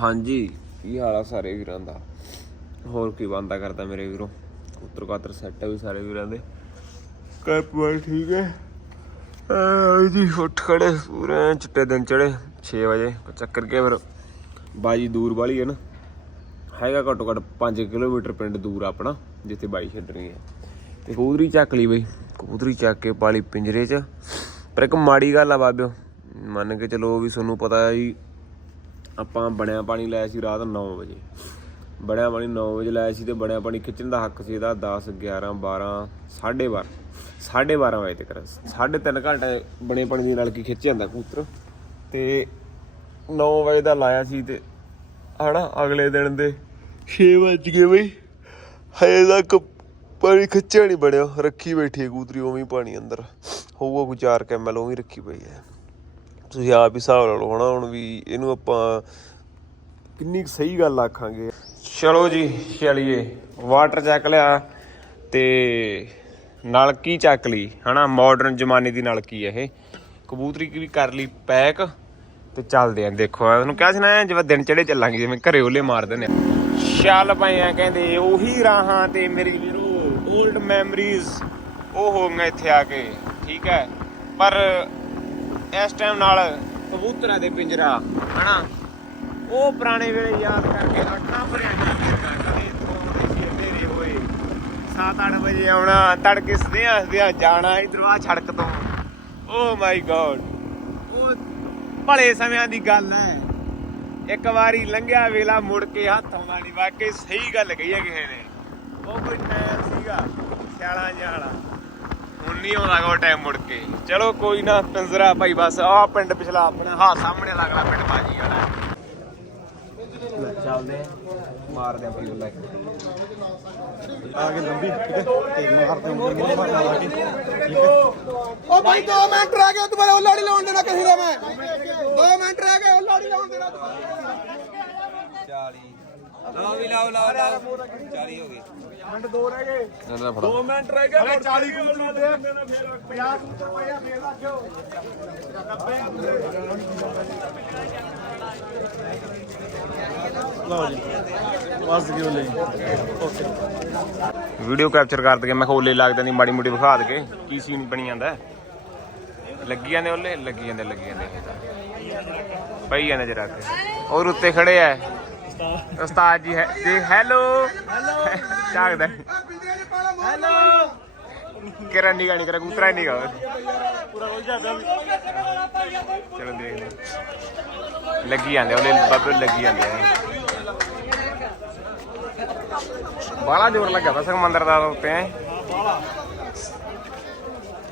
ਹਾਂਜੀ ਕੀ ਹਾਲ ਆ ਸਾਰੇ ਵੀਰਾਂ ਦਾ? ਹੋਰ ਕੀ ਬੰਦਾ ਕਰਦਾ ਮੇਰੇ ਵੀਰੋ? ਕਬੂਤਰ ਕਾਤਰ ਸੈੱਟ ਆ ਵੀ ਸਾਰੇ ਵੀਰਾਂ ਦੇ। ਕੈਪਰ ਠੀਕ ਹੈ? ਆ ਜੀ ਉੱਠ ਖੜੇ ਪੂਰੇ ਚਿੱਟੇ ਦਿਨ ਚੜੇ 6 ਵਜੇ। ਚੱਕਰ ਕੇ ਫਿਰ? ਬਾਜੀ ਦੂਰ ਵਾਲੀ ਹੈ ਨਾ। ਹੈਗਾ ਘੱਟੋ ਘੱਟ 5 ਕਿਲੋਮੀਟਰ ਪਿੰਡ ਦੂਰ ਆਪਣਾ ਜਿੱਥੇ ਬਾਈ ਛੱਡਣੀ ਹੈ ਤੇ ਕਬੂਤਰੀ ਚੱਕ ਲਈ ਬਈ। ਕਬੂਤਰੀ ਚੱਕ ਕੇ ਪਾਲੀ ਪਿੰਜਰੇ 'ਚ। ਪਰ ਇੱਕ ਮਾੜੀ ਗੱਲ ਆ ਬਾਬਿਓ। ਮੰਨ ਕੇ ਚਲੋ ਵੀ ਤੁਹਾਨੂੰ ਪਤਾ ਹੈ ਜੀ ਆਪਾਂ ਬਣਿਆ ਪਾਣੀ ਲਾਇਆ ਸੀ ਰਾਤ 9 ਵਜੇ। ਬਣਿਆ ਪਾਣੀ 9 ਵਜੇ ਲਾਇਆ ਸੀ ਤੇ ਬਣਿਆ ਪਾਣੀ ਖਿੱਚਣ ਦਾ ਹੱਕ ਸੀ ਇਹਦਾ 10 11 12 12:30 12:30 ਵਜੇ ਤੱਕ। ਸਾਢੇ ਤਿੰਨ ਘੰਟੇ ਬਣੇ ਪਾਣੀ ਦੀ ਨਾਲ ਕੀ ਖਿੱਚ ਜਾਂਦਾ ਕੂਤਰ ਤੇ 9 ਵਜੇ ਦਾ ਲਾਇਆ ਸੀ ਤੇ ਹਨਾ, ਅਗਲੇ ਦਿਨ ਦੇ 6 ਵਜ ਗਏ ਬਈ। ਹਜੇ ਤੱਕ ਪਾਣੀ ਖਿੱਚਿਆ ਨਹੀਂ ਬਣਿਆ, ਰੱਖੀ ਬੈਠੀ ਹੈ ਕੂਤਰੀ ਉਵੇਂ ਪਾਣੀ ਅੰਦਰ। ਹੋਊਗਾ ਕੋਈ 4 ਕੈਮਲ ਉਵੇਂ ਰੱਖੀ ਪਈ ਹੈ। ਤੁਸੀਂ ਆਪ ਹੀ ਹਿਸਾਬ ਲਾ ਲਓ ਹਨਾ ਹੁਣ ਵੀ ਇਹਨੂੰ ਆਪਾਂ ਕਿੰਨੀ ਸਹੀ ਗੱਲ ਆਖਾਂਗੇ। ਚਲੋ ਜੀ ਚਲੀਏ। ਵਾਟਰ ਚੱਕ ਲਿਆ ਤੇ ਨਲਕੀ ਚੱਕ ਲਈ ਹਨਾ ਮਾਡਰਨ ਜ਼ਮਾਨੇ ਦੀ ਨਲਕੀ ਹੈ ਇਹ। ਕਬੂਤਰੀ ਵੀ ਕਰ ਲਈ ਪੈਕ ਤੇ ਚੱਲਦੇ ਆਂ ਦੇਖੋ ਉਹਨੂੰ ਕਿਹਾ ਸੀ ਨਾ ਜਿਵੇਂ ਦਿਨ ਚੜੇ ਚੱਲਾਂਗੇ ਜਿਵੇਂ ਘਰੇ ਉਹਲੇ ਮਾਰ ਦਿੰਦੇ ਆ। ਚੱਲ ਪਏ ਆ ਕਹਿੰਦੇ ਉਹੀ ਰਾਹਾਂ ਤੇ ਮੇਰੀ ਵੀਰੋ 올ਡ ਮੈਮਰੀਜ਼ ਉਹ ਹੋ ਗਈਆਂ ਇੱਥੇ ਆ ਕੇ ਠੀਕ ਹੈ। ਪਰ ਇਸ ਟਾਈਮ ਨਾਲ ਕਬੂਤਰਾਂ ਦੇ ਪਿੰਜਰਾ, ਹਨਾ? ਉਹ ਪੁਰਾਣੇ ਵੇਲੇ ਯਾਦ ਕਰਕੇ ਅੱਖਾਂ ਭਰਿਆ ਜਾਂਦੀਆਂ ਕਦੇ ਤੋਂ ਖੇਡਦੇ ਹੋਏ। 7-8 ਵਜੇ ਆਉਣਾ, ਤੜਕੇ ਸਦਿਆਂ ਸਦਿਆਂ ਜਾਣਾ ਇਧਰ ਆ ਸੜਕ ਤੋਂ। ਓ ਮਾਈ ਗੋਡ ਉਹ ਭਲੇ ਸਮਿਆਂ ਦੀ ਗੱਲ ਹੈ। ਇੱਕ ਵਾਰੀ ਲੰਘਿਆ ਵੇਲਾ ਮੁੜ ਕੇ ਹੱਥ ਆਉਂਦਾ ਨਹੀਂ ਵਾਕਈ ਸਹੀ ਗੱਲ ਕਹੀ ਹੈ ਕਿਸੇ ਨੇ। ਉਹ ਕੋਈ ਟਾਈਮ ਸੀਗਾ, ਸਿਆਲਾ ਜਿਹਾ ਹੁਣ ਨਹੀਂ ਆਉਂਦਾ ਉਹ ਟਾਈਮ ਮੁੜ ਕੇ। ਚਲੋ ਕੋਈ ਨਾ ਪਿੰਜਰਾ ਭਾਈ ਬਸ ਆਹ ਪਿੰਡ ਪਿਛਲਾ ਆਪਣਾ ਹਾਂ ਸਾਹਮਣੇ ਲੱਗਦਾ ਪਿੰਡ ਬਾਜੀ ਵਾਲਾ। ਚੱਲਦੇ ਆ ਮਾਰਦੇ ਆ ਭਾਈ ਉਹ ਲੈ ਆਗੇ ਲੰਬੀ ਠੀਕ ਹੈ ਤੇ ਮਾਰਦੇ ਉਂਗਲ ਨੂੰ ਮਾਰਨਾ ਲਾ ਕੇ ਠੀਕ ਹੈ ਓ ਭਾਈ 2 ਮਿੰਟ ਰਹਿ ਗਏ ਦੁਬਾਰਾ ਉਹ ਲਾੜੀ ਲਾਉਣ ਦੇਣਾ ਕਿਸੇ ਦਾ ਮੈਂ। 2 ਮਿੰਟ ਰਹਿ ਗਏ ਉਹ ਲਾੜੀ ਲਾਉਣ ਦੇਣਾ ਲਾਓ ਵੀ ਲਾਓ ਲਾਓ ਲਾਓ। 40 ਹੋ ਗਈ। ਮਿੰਟ 2 ਰਹਿ ਗਏ। ਇਹਨਾਂ ਫੜਾ। 2 ਮਿੰਟ ਰਹਿ ਗਏ 40 ਕਬੂਤਰ ਦੇ 50 ਕਬੂਤਰ ਪਏ ਆ ਫੇਰ ਰੱਖਿਓ ਲਓ ਜੀ। ਬਸ ਗਿਓ ਲਈ ਓਕੇ। ਵੀਡੀਓ ਕੈਪਚਰ ਕਰ ਦਗੇ ਮੈਂ ਕਿਹਾ ਓਲੇ ਲੱਗਦੇ ਨਹੀਂ ਮਾੜੀ ਮੋਟੀ ਵਿਖਾ ਦਗੇ ਕੀ ਸੀਨ ਬਣੀ ਜਾਂਦਾ ਲੱਗੀ ਜਾਂਦੇ ਓਲੇ ਲੱਗੀ ਜਾਂਦੇ ਲੱਗੀ ਜਾਂਦੇ। ਪਈ ਜਾਂਦੇ ਜਰਾ ਕੇ। ਔਰ ਉੱਤੇ ਖੜੇ ਐ ਉਸਤਾਦ। ਜੀ ਹੈ ਜੀ ਹੈਲੋ। ਹੈਲੋ। ਝਾਕਦਾ ਪਿੰਜਰੇ 'ਚ ਪਾਲਾ ਹੈਲੋ। ਕਿਰਨ ਨਹੀਂ ਗਾਣੀ ਤੇਰਾ ਕੂਤਰਾ ਨਹੀਂ ਗਾ ਪੂਰਾ ਉਲਝਾ ਪਿਆ ਚਲੋ ਦੇਖਦੇ। ਲੱਗੀ ਜਾਂਦੇ ਉਹਲੇ ਬੱਬੇ ਲੱਗੀ ਜਾਂਦੇ ਬਾਲਾ ਜੋਰ ਲੱਗਾ ਵਾ ਮੰਦਰ ਦਾ ਉੱਤੇ।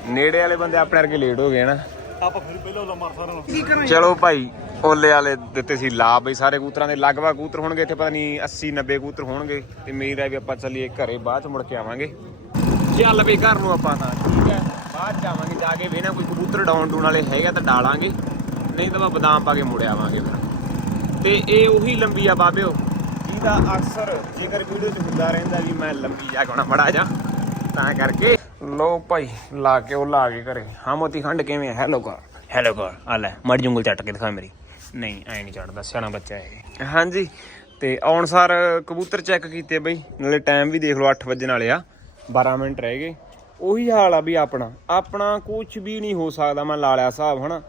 ਨੇੜੇ ਵਾਲੇ ਬੰਦੇ ਆਪਣੇ ਵਰਗੇ ਲੇਟ ਹੋ ਗਏ ਨਾ। ਆਪਾਂ ਫਿਰ ਪਹਿਲਾਂ ਉਹਦਾ ਮਾਰ ਸਾਰਾ। ਨੂੰ ਚਲੋ ਭਾਈ ਓਲੇ ਵਾਲੇ ਦਿੱਤੇ ਸੀ ਲਾ ਬਈ ਸਾਰੇ ਕਬੂਤਰਾਂ ਦੇ ਲਗਭਗ ਕਬੂਤਰ ਹੋਣਗੇ ਇੱਥੇ ਪਤਾ ਨਹੀਂ 80 90 ਕਬੂਤਰ ਹੋਣਗੇ। ਤੇ ਮੇਰਾ ਵੀ ਆਪਾਂ ਚੱਲੀਏ ਘਰੇ ਬਾਅਦ ਚ ਮੁੜ ਕੇ ਆਵਾਂਗੇ। ਚੱਲ ਬਈ ਘਰ ਨੂੰ ਆਪਾਂ ਤਾਂ ਠੀਕ ਹੈ ਬਾਅਦ ਚ ਆਵਾਂਗੇ ਜਾ ਕੇ ਵੇਣਾ ਕੋਈ ਕਬੂਤਰ ਡਾਉਣ ਡੂਣ ਵਾਲੇ ਹੈਗਾ ਤਾਂ ਡਾਲਾਂਗੇ। ਨਹੀਂ ਤਾਂ ਮੈਂ ਬਦਾਮ ਪਾ ਕੇ ਮੁੜ ਆਵਾਂਗੇ ਫਿਰ। ਤੇ ਇਹ ਉਹੀ ਲੰਬੀ ਆ ਬਾਬਿਓ ਜਿਹਦਾ ਅਕਸਰ ਜੇਕਰ ਵੀਡੀਓ 'ਚ ਹੁੰਦਾ ਰਹਿੰਦਾ ਵੀ ਮੈਂ ਲੰਬੀ ਜਾ ਕੇ ਆਉਣਾ ਮੜਾ ਜਾ ਤਾਂ ਕਰਕੇ ਲੋ ਭਾਈ ਲਾ ਕੇ ਉਹ ਲਾ ਕੇ ਘਰੇ। ਹਾਂ ਮੋਤੀ ਖੰਡ ਕਿਵੇਂ ਹੈਲੋ ਕਰ ਹੈਲੋ ਕਰ ਆ ਲੈ ਮੜ ਜੁੰਗਲ ਚੱਟ ਕੇ ਦਿਖਾ ਮੇਰੀ। ਨਹੀਂ ਐ ਨਹੀਂ ਚੜਦਾ ਸਿਆਣਾ ਬੱਚਾ ਇਹ। ਹਾਂਜੀ ਤੇ ਆਉਣ ਸਾਰ ਕਬੂਤਰ ਚੈੱਕ ਕੀਤੇ ਬਈ। ਨਾਲੇ ਟਾਈਮ ਵੀ ਦੇਖ ਲਓ 8 ਵਜੇ ਵਾਲੇ ਆ। 12 ਮਿੰਟ ਰਹਿ ਗਏ। ਉਹੀ ਹਾਲ ਆ ਵੀ ਆਪਣਾ। ਆਪਣਾ ਕੁਝ ਵੀ ਨਹੀਂ ਹੋ ਸਕਦਾ ਮੈਂ ਲਾ ਲਿਆ ਹਿਸਾਬ ਹਨਾ?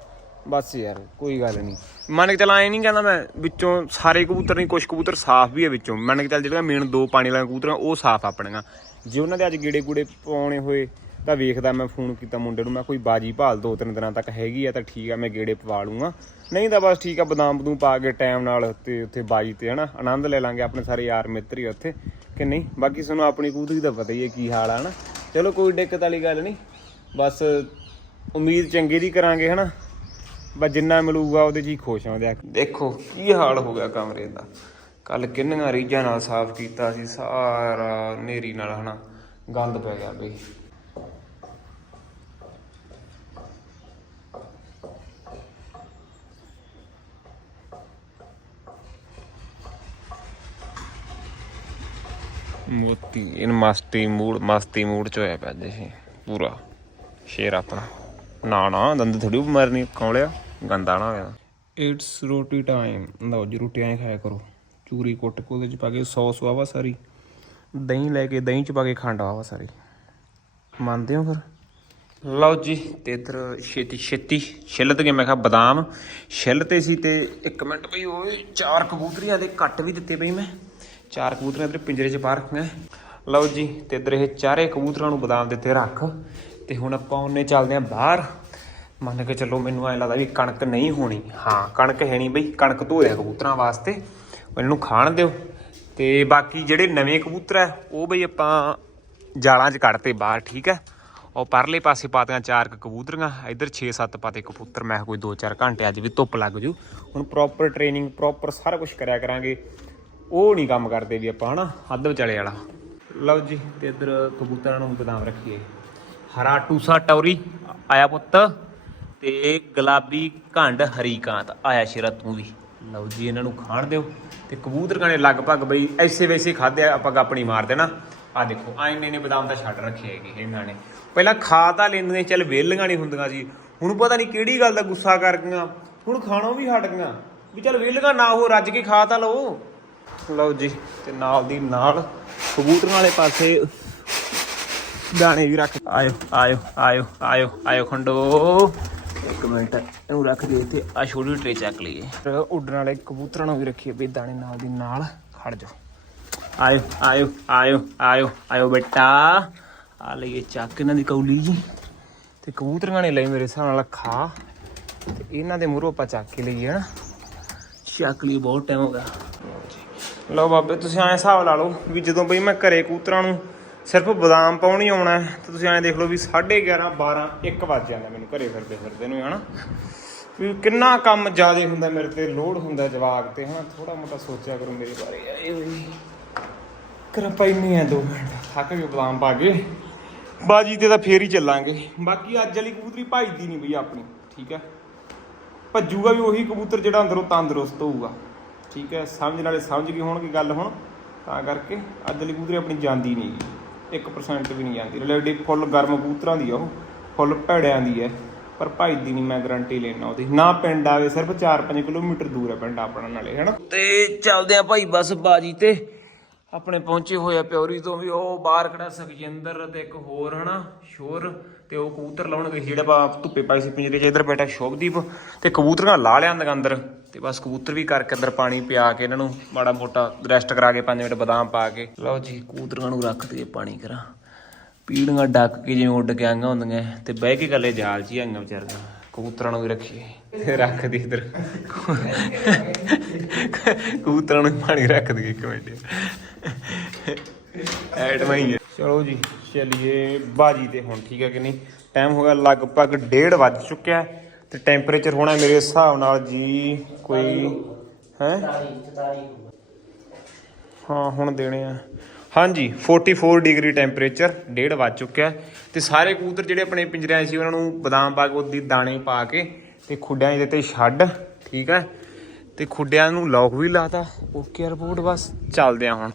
ਬਸ ਯਾਰ ਕੋਈ ਗੱਲ ਨਹੀਂ। ਮੰਨ ਕੇ ਚੱਲ ਐ ਨਹੀਂ ਕਹਿੰਦਾ ਮੈਂ, ਵਿੱਚੋਂ ਸਾਰੇ ਕਬੂਤਰ ਨਹੀਂ ਕੁਝ ਕਬੂਤਰ ਸਾਫ਼ ਵੀ ਹੈ ਵਿੱਚੋਂ। ਮੰਨ ਕੇ ਚੱਲ ਜਿਹੜਾ ਮੇਨ ਦੋ ਪਾਣੀ ਵਾਲੇ ਕਬੂਤਰ, ਉਹ ਸਾਫ਼ ਆਪਣੀਆਂ। ਜੇ ਉਹਨਾਂ ਦੇ ਅੱਜ ਗੇੜੇ ਗੂੜੇ ਪਾਉਣੇ ਹੋਏ, ਤਾਂ ਵੇਖਦਾ ਮੈਂ ਫੋਨ ਕੀਤਾ ਮੁੰਡੇ ਨੂੰ, ਮੈਂ ਕੋਈ ਬਾਜੀ ਭਾਲ ਦੋ ਤਿੰਨ ਦਿਨਾਂ ਤੱਕ ਹੈਗੀ ਆ, ਤਾਂ ਠੀਕ ਆ, ਮੈਂ ਗੇੜੇ ਪਵਾ ਲੂੰਗਾ। ਨਹੀਂ ਤਾਂ ਬਸ ਠੀਕ ਆ, ਬਦਾਮ ਬਦੂਮ ਪਾ ਕੇ ਟਾਈਮ ਨਾਲ ਤੇ ਉੱਥੇ ਬਾਜੀ ਤੇ, ਹਨਾ, ਆਨੰਦ ਲੈ ਲਾਂਗੇ ਆਪਣੇ ਸਾਰੇ ਯਾਰ ਮਿੱਤਰ ਹੀ ਉੱਥੇ, ਕਿ ਨਹੀਂ? ਬਾਕੀ ਸਾਨੂੰ ਆਪਣੀ ਕਬੂਤਰੀ ਦਾ ਪਤਾ ਹੀ ਹੈ ਕੀ ਹਾਲ ਆ, ਹਨਾ। ਚਲੋ ਕੋਈ ਦਿੱਕਤ ਵਾਲੀ ਗੱਲ ਨਹੀਂ, ਬਸ ਉਮੀਦ ਚੰਗੇ ਦੀ ਕਰਾਂਗੇ, ਹਨਾ। ਬਸ ਜਿੰਨਾ ਮਿਲੂਗਾ ਉਹਦੇ 'ਚ ਹੀ ਖੁਸ਼ ਆਉਂਦੇ ਆ ਦੇਖੋ, ਕੀ ਹਾਲ ਹੋ ਗਿਆ ਕਮਰੇ ਦਾ? ਕੱਲ ਕਿੰਨੀਆਂ ਰੀਝਾਂ ਨਾਲ ਸਾਫ਼ ਕੀਤਾ ਸੀ, ਸਾਰਾ ਨੇਰੀ ਨਾਲ, ਹਨਾ? ਗੰਦ ਪੈ ਗਿਆ ਬਈ। ਮੋਤੀ ਇਨ ਮਸਤੀ ਮੂਡ ਮਸਤੀ ਮੂਡ ਚ ਹੋਇਆ ਪਿਆ ਅੱਜ ਪੂਰਾ। ਸ਼ੇਰ ਆਪਣਾ। ਨਾ ਨਾ ਦੰਦ ਥੋੜੀ ਮਰਨੀ ਕੌਲਿਆ ਗੰਦਾ ਨਾ ਹੋਇਆ। ਇਟਸ ਰੋਟੀ ਟਾਈਮ ਲਓ ਜੀ ਰੋਟੀਆਂ ਖਾਇਆ ਕਰੋ। ਚੂਰੀ ਕੁੱਟ ਕੇ ਉਹਦੇ ਚ ਪਾ ਕੇ ਸੌਸ ਵਾਵਾ ਸਾਰੀ। ਦਹੀਂ ਲੈ ਕੇ ਦਹੀਂ ਚ ਪਾ ਕੇ ਖੰਡ ਵਾਵਾ ਸਾਰੀ। ਮੰਨਦੇ ਹੋ ਫਿਰ? ਲਓ ਜੀ ਤੇ ਇਧਰ ਛੇਤੀ ਛੇਤੀ ਛਿੱਲ ਤੇ ਮੈਂ ਕਿਹਾ ਬਦਾਮ। ਛਿੱਲ ਤੇ ਸੀ ਤੇ ਇੱਕ ਮਿੰਟ ਬਈ ਓਏ ਚਾਰ ਕਬੂਤਰੀਆਂ ਦੇ ਕੱਟ ਵੀ ਦਿੱਤੇ ਬਈ ਮੈਂ। ਚਾਰ ਕਬੂਤਰੀਆਂ ਇਧਰ ਪਿੰਜਰੇ 'ਚ ਪਾ ਰੱਖੀਆਂ। ਲਓ ਜੀ ਤੇ ਇਧਰ ਇਹ ਚਾਰੇ ਕਬੂਤਰਾਂ ਨੂੰ ਬਦਾਮ ਦਿੱਤੇ ਰੱਖ। ਤੇ ਹੁਣ ਆਪਾਂ ਉਹਨੇ ਚੱਲਦੇ ਆਂ ਬਾਹਰ। ਮੰਨ ਕੇ ਚੱਲੋ ਮੈਨੂੰ ਐ ਲੱਗਦਾ ਵੀ ਕਣਕ ਨਹੀਂ ਹੋਣੀ। ਹਾਂ, ਕਣਕ ਹੈ ਨਹੀਂ ਬਈ, ਕਣਕ ਧੋ ਰਿਆ ਕਬੂਤਰਾਂ ਵਾਸਤੇ। ਇਹਨਾਂ ਨੂੰ ਖਾਣ ਦਿਓ। ਤੇ ਬਾਕੀ ਜਿਹੜੇ ਨਵੇਂ ਕਬੂਤਰ ਆ, ਉਹ ਬਈ ਆਪਾਂ ਜਾਲਾਂ 'ਚ ਕੱਢਤੇ ਬਾਹਰ, ਠੀਕ ਹੈ? ਉਹ ਪਰਲੇ ਪਾਸੇ ਪਾਤੀਆਂ ਚਾਰ ਕੁ ਕਬੂਤਰੀਆਂ, ਇੱਧਰ 6-7 ਪਾਤੇ ਕਬੂਤਰ, ਮੈਂ ਕਿਹਾ ਕੋਈ 2-4 ਘੰਟੇ ਅੱਜ ਵੀ ਧੁੱਪ ਲੱਗ ਜੂ। ਹੁਣ ਪ੍ਰੋਪਰ ਟ੍ਰੇਨਿੰਗ ਪ੍ਰੋਪਰ ਸਾਰਾ ਕੁਝ ਕਰਿਆ ਕਰਾਂਗੇ। ਉਹ ਨਹੀਂ ਕੰਮ ਕਰਦੇ ਵੀ ਆਪਾਂ, ਹਨਾ? ਹੱਦ ਵਿਚਾਲੇ ਵਾਲਾ। ਲਓ ਜੀ, ਤੇ ਇੱਧਰ ਕਬੂਤਰਾਂ ਨੂੰ ਬਦਾਮ ਰੱਖੀਏ। ਹਰਾ ਟੂਸਾ ਟੌਰੀ, ਆਇਆ ਪੁੱਤ, ਤੇ ਗੁਲਾਬੀ ਘੰਡ ਹਰੀਕਾਂਤ ਆਇਆ ਸ਼ੇਰਾ ਤੂੰ ਵੀ। ਲਓ ਜੀ, ਇਹਨਾਂ ਨੂੰ ਖਾਣ ਦਿਓ, ਤੇ ਕਬੂਤਰ ਨੇ ਲਗਭਗ ਬਈ ਐਸੇ ਵੈਸੇ ਖਾਦੇ ਆਪਾਂ ਗੱਪਣੀ ਮਾਰ ਦੇਣਾ। ਆ ਦੇਖੋ ਆਇਨੇ ਨੇ ਬਦਾਮ ਤਾਂ ਛੱਡ ਰੱਖੇ ਹੈਗੇ ਇਹਨਾਂ ਨੇ। ਪਹਿਲਾਂ ਖਾ ਤਾਂ ਲੈਂਦੀਆਂ ਚੱਲ ਵੇਲੀਆਂ ਨਹੀਂ ਹੁੰਦੀਆਂ ਸੀ ਹੁਣ ਪਤਾ ਨਹੀਂ ਕਿਹੜੀ ਗੱਲ ਦਾ ਗੁੱਸਾ ਕਰ ਗਈਆਂ, ਹੁਣ ਖਾਣੋਂ ਵੀ ਹਟ ਗਈਆਂ। ਵੀ ਚੱਲ ਵੇਲੀਆਂ ਨਾ ਹੋ, ਰੱਜ ਕੇ ਖਾ ਤਾਂ ਲਓ। ਲਓ ਜੀ, ਤੇ ਨਾਲ ਦੀ ਨਾਲ ਕਬੂਤਰਾਂ ਵਾਲੇ ਪਾਸੇ ਦਾਣੇ ਵੀ ਰੱਖ ਆਇਓ ਆਇਓ ਆਇਓ ਆਇਓ ਆਇਓ ਖੰਡੋ। ਇੱਕ ਮਿੰਟ, ਇਹਨੂੰ ਰੱਖ ਦੇ ਇੱਥੇ। ਆ ਛੋਟੀ ਟਰੇ ਚੱਕ ਲਈਏ। ਫਿਰ ਉੱਡਣ ਵਾਲੇ ਕਬੂਤਰਾਂ ਨੂੰ ਵੀ ਰੱਖੀਏ ਵੀ ਦਾਣੇ ਨਾਲ ਦੀ ਨਾਲ ਖੜ ਜਾਓ। ਆਇਓ ਆਇਓ ਆਇਓ ਆਇਓ ਆਇਓ ਬੇਟਾ। ਆ ਲਈਏ ਚੱਕ ਇਹਨਾਂ ਦੀ ਕੌਲੀ ਜੀ। ਤੇ ਕਬੂਤਰਾਂ ਨੇ ਲਈ ਮੇਰੇ ਹਿਸਾਬ ਨਾਲ ਖਾ। ਤੇ ਇਹਨਾਂ ਦੇ ਮੂਹਰੋਂ ਆਪਾਂ ਚੱਕ ਕੇ ਲਈਏ ਨਾ ਚੱਕ ਲਈ ਬਹੁਤ ਟਾਈਮ ਹੋ ਗਿਆ। ਲਓ ਬਾਬੇ, ਤੁਸੀਂ ਐਂ ਹਿਸਾਬ ਲਾ ਲਓ ਵੀ ਜਦੋਂ ਬਈ ਮੈਂ ਘਰੇ ਕਬੂਤਰਾਂ ਨੂੰ ਸਿਰਫ ਬਦਾਮ ਪਾਉਣ ਹੀ ਆਉਣਾ ਹੈ, ਤੇ ਤੁਸੀਂ ਐਂ ਦੇਖ ਲਓ ਵੀ 11:30 12 1 ਵੱਜ ਜਾਂਦਾ ਮੈਨੂੰ ਘਰੇ ਫਿਰਦੇ ਫਿਰਦੇ ਨੂੰ ਹਨਾ? ਵੀ ਕਿੰਨਾ ਕੰਮ ਜ਼ਿਆਦਾ ਹੁੰਦਾ ਮੇਰੇ ਤੇ ਲੋਡ ਹੁੰਦਾ ਜਵਾਕ ਤੇ ਹਨਾ? ਥੋੜਾ ਮੋਟਾ ਸੋਚਿਆ ਕਰੋ ਮੇਰੇ ਬਾਰੇ। ਇਹ ਹੋਈ ਕਰਾਂ ਪੈਣੀ ਆ 2 ਮਿੰਟ। ਥੱਕ ਗਏ ਬਦਾਮ ਪਾ ਕੇ। ਬਾਜੀ ਤੇ ਤਾਂ ਫੇਰ ਹੀ ਚੱਲਾਂਗੇ। ਬਾਕੀ ਅੱਜ ਵਾਲੀ ਕਬੂਤਰੀ ਭਜਦੀ ਨਹੀਂ ਬਈ ਆਪਣੀ ਠੀਕ ਹੈ? ਭੱਜੂਗਾ ਵੀ ਉਹੀ ਕਬੂਤਰ ਜਿਹੜਾ ਅੰਦਰੋਂ ਤੰਦਰੁਸਤ ਹੋਊਗਾ। ਠੀਕ ਹੈ? ਸਮਝ ਨਾਲੇ ਸਮਝ ਗਏ ਹੋਣਗੇ ਗੱਲ ਹੁਣ। ਤਾਂ ਕਰਕੇ ਅੱਜ ਵਾਲੀ ਕਬੂਤਰੀ ਆਪਣੀ ਜਾਂਦੀ ਨਹੀਂ। ਗੀ 1% ਵੀ ਨਹੀਂ ਜਾਂਦੀ ਰਿਲੇਟਿਵ ਫੁੱਲ ਗਰਮ ਕਬੂਤਰਾਂ ਦੀ ਆ ਉਹ, ਫੁੱਲ ਭੈੜਿਆਂ ਦੀ ਹੈ ਪਰ ਭਾਈ ਦੀ ਨਹੀਂ ਮੈਂ ਗਾਰੰਟੀ ਲੈਣਾ ਉਹਦੀ। ਨਾ ਪਿੰਡ ਆਵੇ, ਸਿਰਫ 4-5 ਕਿਲੋਮੀਟਰ ਦੂਰ ਹੈ ਪਿੰਡ ਆਪਣਾ ਨਾਲੇ, ਹੈਨਾ? ਤੇ ਚੱਲਦੇ ਆ ਭਾਈ ਬਸ ਬਾਜੀ ਤੇ। ਆਪਣੇ ਪਹੁੰਚੇ ਹੋਏ ਆ ਪਿਉਰੀ ਤੋਂ ਵੀ, ਉਹ ਬਾਹਰ ਖੜਾ ਸੁਖਜਿੰਦਰ ਤੇ ਇੱਕ ਹੋਰ, ਹਨਾ? ਸ਼ੋਰ। ਤੇ ਉਹ ਕਬੂਤਰ ਲਾਉਣਗੇ, ਜਿਹੜੇ ਆਪਾਂ ਧੁੱਪੇ ਪਾਈ ਸੀ ਪਿੰਜਰੇ 'ਚ, ਇੱਧਰ ਬੈਠਾ ਸ਼ੋਭਦੀਪ। ਤੇ ਕਬੂਤਰਾਂ ਲਾ ਲਿਆ ਅੰਦਰ। ਤੇ ਬਸ ਕਬੂਤਰ ਵੀ ਕਰਕੇ ਅੰਦਰ ਪਾਣੀ ਪਿਆ ਕੇ ਇਹਨਾਂ ਨੂੰ ਮਾੜਾ ਮੋਟਾ ਰੈਸਟ ਕਰਾ ਕੇ 5 ਮਿੰਟ ਬਦਾਮ ਪਾ ਕੇ। ਲਓ ਜੀ, ਕਬੂਤਰਾਂ ਨੂੰ ਰੱਖ ਦਈਏ ਪਾਣੀ ਕਰਾਂ ਪੀੜੀਆਂ ਡੱਕ ਕੇ ਜਿਵੇਂ ਉੱਡ ਕੇ ਆਈਆਂ ਹੁੰਦੀਆਂ, ਤੇ ਬਹਿ ਕੇ ਗੱਲੇ ਜਾਲ 'ਚ ਹੀ ਆਈਆਂ ਵਿਚਾਰੀਆਂ। ਕਬੂਤਰਾਂ ਨੂੰ ਵੀ ਰੱਖੀਏ। ਰੱਖ ਦੇ ਇਧਰ। ਕਬੂਤਰਾਂ ਨੂੰ ਪਾਣੀ ਰੱਖ ਦਈਏ ਇੱਕ ਮਿੰਟ। ਐਡ ਮਾਈ ਚਲੋ ਜੀ, ਚਲਿਏ ਬਾਜੀ ਤੇ ਹੁਣ, ਠੀਕ ਹੈ ਕਿ ਨਹੀਂ? ਟਾਈਮ ਹੋ ਗਿਆ, ਲਗਭਗ 1:30 ਵੱਜ ਚੁੱਕਿਆ। ਤੇ ਟੈਂਪਰੇਚਰ ਹੋਣਾ ਮੇਰੇ ਹਿਸਾਬ ਨਾਲ ਜੀ ਕੋਈ, ਹੈ? ਹਾਂ, ਹੁਣ ਦੇਣੇ ਆ। ਹਾਂਜੀ 44 ਡਿਗਰੀ ਟੈਂਪਰੇਚਰ ਡੇਢ ਵੱਜ ਚੁੱਕਿਆ ਹੈ। ਤੇ ਸਾਰੇ ਕਬੂਤਰ ਜਿਹੜੇ ਆਪਣੇ ਪਿੰਜਰਿਆਂ ਸੀ, ਉਹਨਾਂ ਨੂੰ ਬਦਾਮ ਪਾ ਕੇ, ਉਹਦੀ ਦਾਣੇ ਪਾ ਕੇ ਤੇ ਖੁੱਡਿਆਂ ਦੇ ਤੇ ਛੱਡ, ਠੀਕ ਹੈ? ਤੇ ਖੁੱਡਿਆਂ ਨੂੰ ਲੌਕ ਵੀ ਲਾਤਾ। ਓਕੇ ਰਿਪੋਰਟ ਬਸ ਚੱਲਦੇ ਆ ਹੁਣ।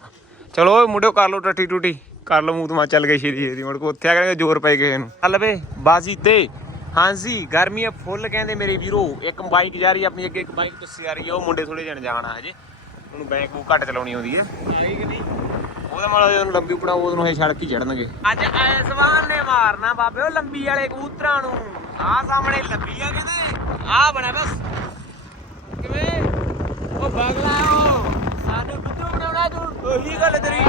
ਚਲੋ ਓਏ, ਮੁੰਡਿਓ, ਕਰ ਲਓ ਟੱਟੀ ਟੂਟੀ ਕਰ ਲਓ ਮੂੰਹ ਚੱਲ ਗਏ ਸ਼ੇਰੀ ਦੀ ਮੁੜ ਕੋ ਉੱਥੇ ਆ ਕੇ ਜ਼ੋਰ ਪਏ ਗਏ ਨੂੰ ਚੱਲ ਵੇ ਬਾਜੀ ਤੇ। ਹਾਂਜੀ ਗਰਮੀਆਂ ਫੁੱਲ ਕਹਿੰਦੇ ਮੇਰੇ ਵੀਰੋ। ਇੱਕ ਬਾਈਕ ਜਾ ਰਹੀ ਆਪਣੀ ਅੱਗੇ ਇੱਕ ਬਾਈਕ ਤੁਸੀਂ ਆ ਰਹੀ ਆ ਉਹ ਮੁੰਡੇ ਥੋੜੇ ਜਣ ਜਾਣਾ ਹਜੇ। ਉਹਨੂੰ ਬੈਂਕ ਉਹ ਘੱਟ ਚਲਾਉਣੀ ਆਉਂਦੀ ਹੈ ਆਈ ਕਿ ਨਹੀਂ? ਉਹਦਾ ਮਾਲਾ ਜਦੋਂ ਲੰਬੀ ਪੜਾ ਉਹਨੂੰ ਇਹ ਸੜਕ ਹੀ ਚੜਨਗੇ ਅੱਜ ਐਸਵਾਨ ਨੇ ਮਾਰਨਾ ਬਾਬੇ ਉਹ ਲੰਬੀ ਵਾਲੇ ਕਬੂਤਰਾਂ ਨੂੰ। ਆਹ ਸਾਹਮਣੇ ਲੰਬੀ ਆ ਕਹਿੰਦੇ। ਆਹ ਬਣਿਆ ਬਸ। ਕਿਵੇਂ? ਉਹ ਬਗਲਾ ਉਹ। ਸਾਨੂੰ ਬੁੱਧੂ ਬਣਾਉਣਾ ਤੂੰ। ਉਹੀ ਗੱਲ ਤੇਰੀ।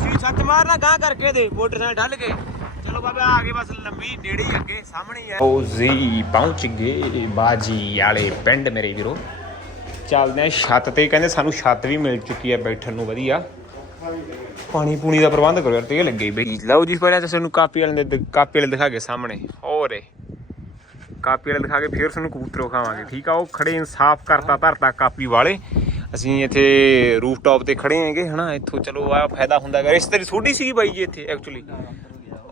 ਜੀ ਛੱਤ ਮਾਰਨਾ ਗਾਂ ਕਰਕੇ ਦੇ ਮੋਟਰਸਾਈਕਲ ਢੱਲ ਕੇ। ਚਲੋ ਬਾਬਾ, ਆ ਬਸ ਲੰਬੀ ਨੇੜੇ ਹੀ ਅੱਗੇ, ਸਾਹਮਣੇ ਹੀ ਹੈ। ਓ ਜੀ ਪਹੁੰਚ ਗਏ ਬਾਜੀ ਵਾਲੇ ਪਿੰਡ ਮੇਰੇ ਵੀਰੋ। ਚੱਲਦੇ ਆ ਛੱਤ ਤੇ, ਕਹਿੰਦੇ ਸਾਨੂੰ ਛੱਤ ਵੀ ਮਿਲ ਚੁੱਕੀ ਹੈ ਬੈਠਣ ਨੂੰ, ਵਧੀਆ। ਪਾਣੀ ਪੂਣੀ ਦਾ ਪ੍ਰਬੰਧ ਕਰੋ ਯਾਰ ਤੇ ਲੱਗੇ ਬਈ। ਲਓ ਜੀ, ਪਹਿਲਾਂ ਤਾਂ ਤੁਹਾਨੂੰ ਕਾਪੀ ਵਾਲੇ ਦੇ ਕਾਪੀ ਵਾਲੇ ਦਿਖਾ ਕੇ ਸਾਹਮਣੇ। ਹੋਰ ਕਾਪੀ ਵਾਲੇ ਦਿਖਾ ਕੇ ਫਿਰ ਤੁਹਾਨੂੰ ਕਬੂਤਰ ਖਾਵਾਂਗੇ, ਠੀਕ ਆ? ਉਹ ਖੜੇ ਇਨਸਾਫ ਕਰਤਾ, ਧਰਤਾ ਕਾਪੀ ਵਾਲੇ। ਅਸੀਂ ਇੱਥੇ ਰੂਫਟਾਪ ਤੇ ਖੜੇ ਹੈਗੇ, ਹਨਾ? ਇੱਥੋਂ ਚਲੋ ਆ ਫਾਇਦਾ ਹੁੰਦਾ ਹੈਗਾ। ਰਿਸ਼ਤੇਦਾਰੀ ਥੋੜੀ ਸੀਗੀ ਬਾਈ ਜੀ ਇੱਥੇ ਐਕਚੁਅਲੀ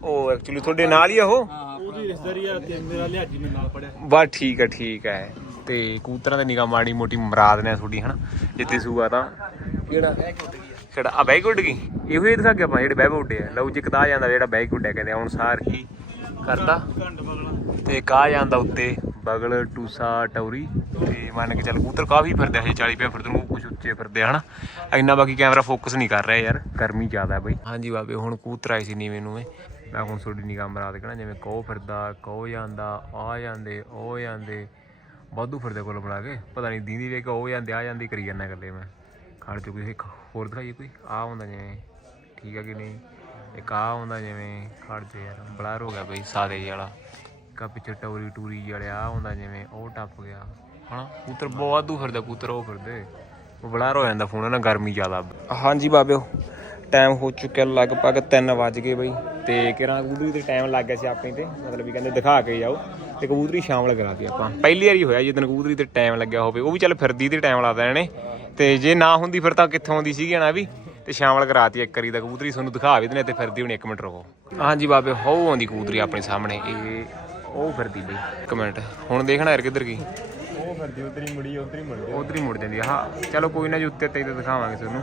ਉਹ ਐਕਚੁਅਲੀ ਤੁਹਾਡੇ ਨਾਲ ਹੀ ਆ ਉਹ? ਉਹਦੀ ਰਿਸ਼ਤੇਦਾਰੀ ਆ ਤੇ ਮੇਰਾ ਲਿਹਾਜੀ ਮੇਰੇ ਨਾਲ ਪੜਿਆ। ਬਸ ਠੀਕ ਹੈ ਠੀਕ ਹੈ ਤੇ ਕਬੂਤਰਾਂ ਦੇ ਨਿਗਾਹ ਮਾੜੀ ਮੋਟੀ ਮਰਾਦ ਨੇ ਤੁਹਾਡੀ ਹਨਾ? ਜਿੱਤੇ ਸੂਆ ਤਾਂ। ਕਿਹੜਾ? ਕਿਹੜਾ? ਆ ਬੈਗ ਉੱਡ ਗਈ? ਇਹੋ ਹੀ ਦਿਖਾ ਕੇ ਆਪਾਂ ਜਿਹੜੇ ਬਹਿ ਉੱਡੇ ਆ। ਲਓ ਜੀ ਕਦਾ ਜਾਂਦਾ ਜਿਹੜਾ ਬੈਗ ਉੱਡਿਆ ਕਹਿੰਦੇ ਹੁਣ ਸਾਰ ਹੀ ਕਰਦਾ ਤੇ ਕਾ ਜਾਂਦਾ ਉੱਤੇ ਬਗਲ ਟੂਸਾ ਟੌਰੀ। ਤੇ ਮੰਨ ਕੇ ਚੱਲ ਕਬੂਤਰ ਕਾਫੀ ਫਿਰਦੇ ਆ ਹਜੇ 40 ਪਿਆ ਫਿਰਦੇ ਨੂੰ ਕੁਝ ਉੱਚੇ ਫਿਰਦੇ ਆ ਹਨਾ? ਇੰਨਾ ਬਾਕੀ ਕੈਮਰਾ ਫੋਕਸ ਨਹੀਂ ਕਰ ਰਿਹਾ ਯਾਰ ਗਰਮੀ ਜ਼ਿਆਦਾ ਹੈ ਬਈ। ਹਾਂਜੀ ਬਾਬੇ ਹੁਣ ਕਬੂਤਰ ਆਏ ਸੀ ਨੀਵੇਂ ਨੂੰ ਮੈਂ ਹੁਣ ਤੁਹਾਡੀ ਨਿਗਾਹ ਮਰਾ ਦੇ ਕਹਣਾ ਜਿਵੇਂ ਕੋ ਫਿਰਦਾ ਕੋ ਜਾਂਦਾ, ਆ ਜਾਂਦੇ ਉਹ ਜਾਂਦੇ, ਵਾਧੂ ਫਿਰਦੇ ਕੋਲ ਬਣਾ ਕੇ। ਪਤਾ ਨਹੀਂ ਦੀਦੀ ਵੇ ਕਿ ਉਹ ਜਾਂਦੇ, ਆ ਜਾਂਦੀ ਕਰੀ ਜਾਂਦਾ ਇਕੱਲੇ ਮੈਂ। ਖੜ ਚ ਇੱਕ ਹੋਰ ਦਿਖਾਈਏ ਕੋਈ? ਆ ਹੁੰਦਾ ਜਿਵੇਂ, ਠੀਕ ਹੈ ਕਿ ਨਹੀਂ? ਇੱਕ ਆ ਹੁੰਦਾ ਜਿਵੇਂ, ਖੜ ਚ ਯਾਰ, ਬਲਰ ਹੋ ਗਿਆ ਬਈ ਸਾਦੇ ਜਿਹੇ ਵਾਲਾ। ਕਾ ਪਿੱਛੇ ਟੌਰੀ ਟੂਰੀ ਜਿਹੇ ਵਾਲੇ ਹੁੰਦਾ ਜਿਵੇਂ ਉਹ ਟੱਪ ਗਿਆ। ਹਨਾ? ਕੂਤਰ ਬਹੁਤ ਵਾਧੂ ਫਿਰਦਾ ਕੂਤਰ ਉਹ ਫਿਰਦੇ। ਉਹ ਬਲਰ ਹੋ ਜਾਂਦਾ ਫੋਨ ਨਾਲ ਗਰਮੀ ਜ਼ਿਆਦਾ। ਹਾਂਜੀ ਬਾਬਿਓ। ਟਾਈਮ ਹੋ ਚੁੱਕਿਆ ਲਗਭਗ 3 ਵਜ ਗਏ ਬਈ। ਤੇ ਕਿਰਾਂ ਕਬੂਤਰੀ ਤੇ ਟਾਈਮ ਲੱਗ ਗਿਆ ਸੀ ਆਪਣੀ ਤੇ ਮਤਲਬ ਵੀ ਕਹਿੰਦੇ ਦਿਖਾ ਕੇ ਜਾਓ। ਤੇ ਕਬੂਤਰੀ ਸ਼ਾਮਲ ਕਰਾਤੀ ਆਪਾਂ। ਪਹਿਲੀ ਵਾਰੀ ਹੋਇਆ ਜਦੋਂ ਕਬੂਤਰੀ ਤੇ ਟਾਈਮ ਲੱਗਿਆ ਹੋਵੇ ਉਹ ਵੀ ਚੱਲ ਫਿਰਦੀ ਤੇ ਟਾਈਮ ਲਾਦਾ ਇਹਨੇ ਤੇ ਜੇ ਨਾ ਹੁੰਦੀ ਫਿਰ ਤਾਂ ਕਿੱਥੋਂ ਆਉਂਦੀ ਸੀਗੀ ਨਾ ਵੀ। ਤੇ ਸ਼ਾਮਲ ਕਰਾਤੀ ਇੱਕ ਵਾਰੀ ਦਾ ਕਬੂਤਰੀ ਤੁਹਾਨੂੰ ਦਿਖਾ ਵੀ ਦਿੰਦੇ ਤੇ ਫਿਰਦੀ ਹੁਣ 1 ਮਿੰਟ ਰੁਕੋ। ਹਾਂਜੀ ਬਾਬੇ ਹੋ ਆਉਂਦੀ ਕਬੂਤਰੀ ਆਪਣੇ ਸਾਹਮਣੇ। ਇਹ ਉਹ ਫਿਰਦੀ ਬਈ। ਇੱਕ ਮਿੰਟ ਹੁਣ ਦੇਖਣਾ ਯਾਰ ਕਿੱਧਰ ਗਈ। ਉਹ ਫਿਰਦੀ ਉਧਰ ਹੀ ਮੁੜੀ ਉਧਰ ਹੀ ਮੁੜ ਉਧਰ ਹੀ ਮੁੜ ਜਾਂਦੀ ਹਾਂ ਚਲੋ ਕੋਈ ਨਾ ਜੀ ਉੱਤੇ ਤੇ ਦਿਖਾਵਾਂਗੇ ਤੁਹਾਨੂੰ।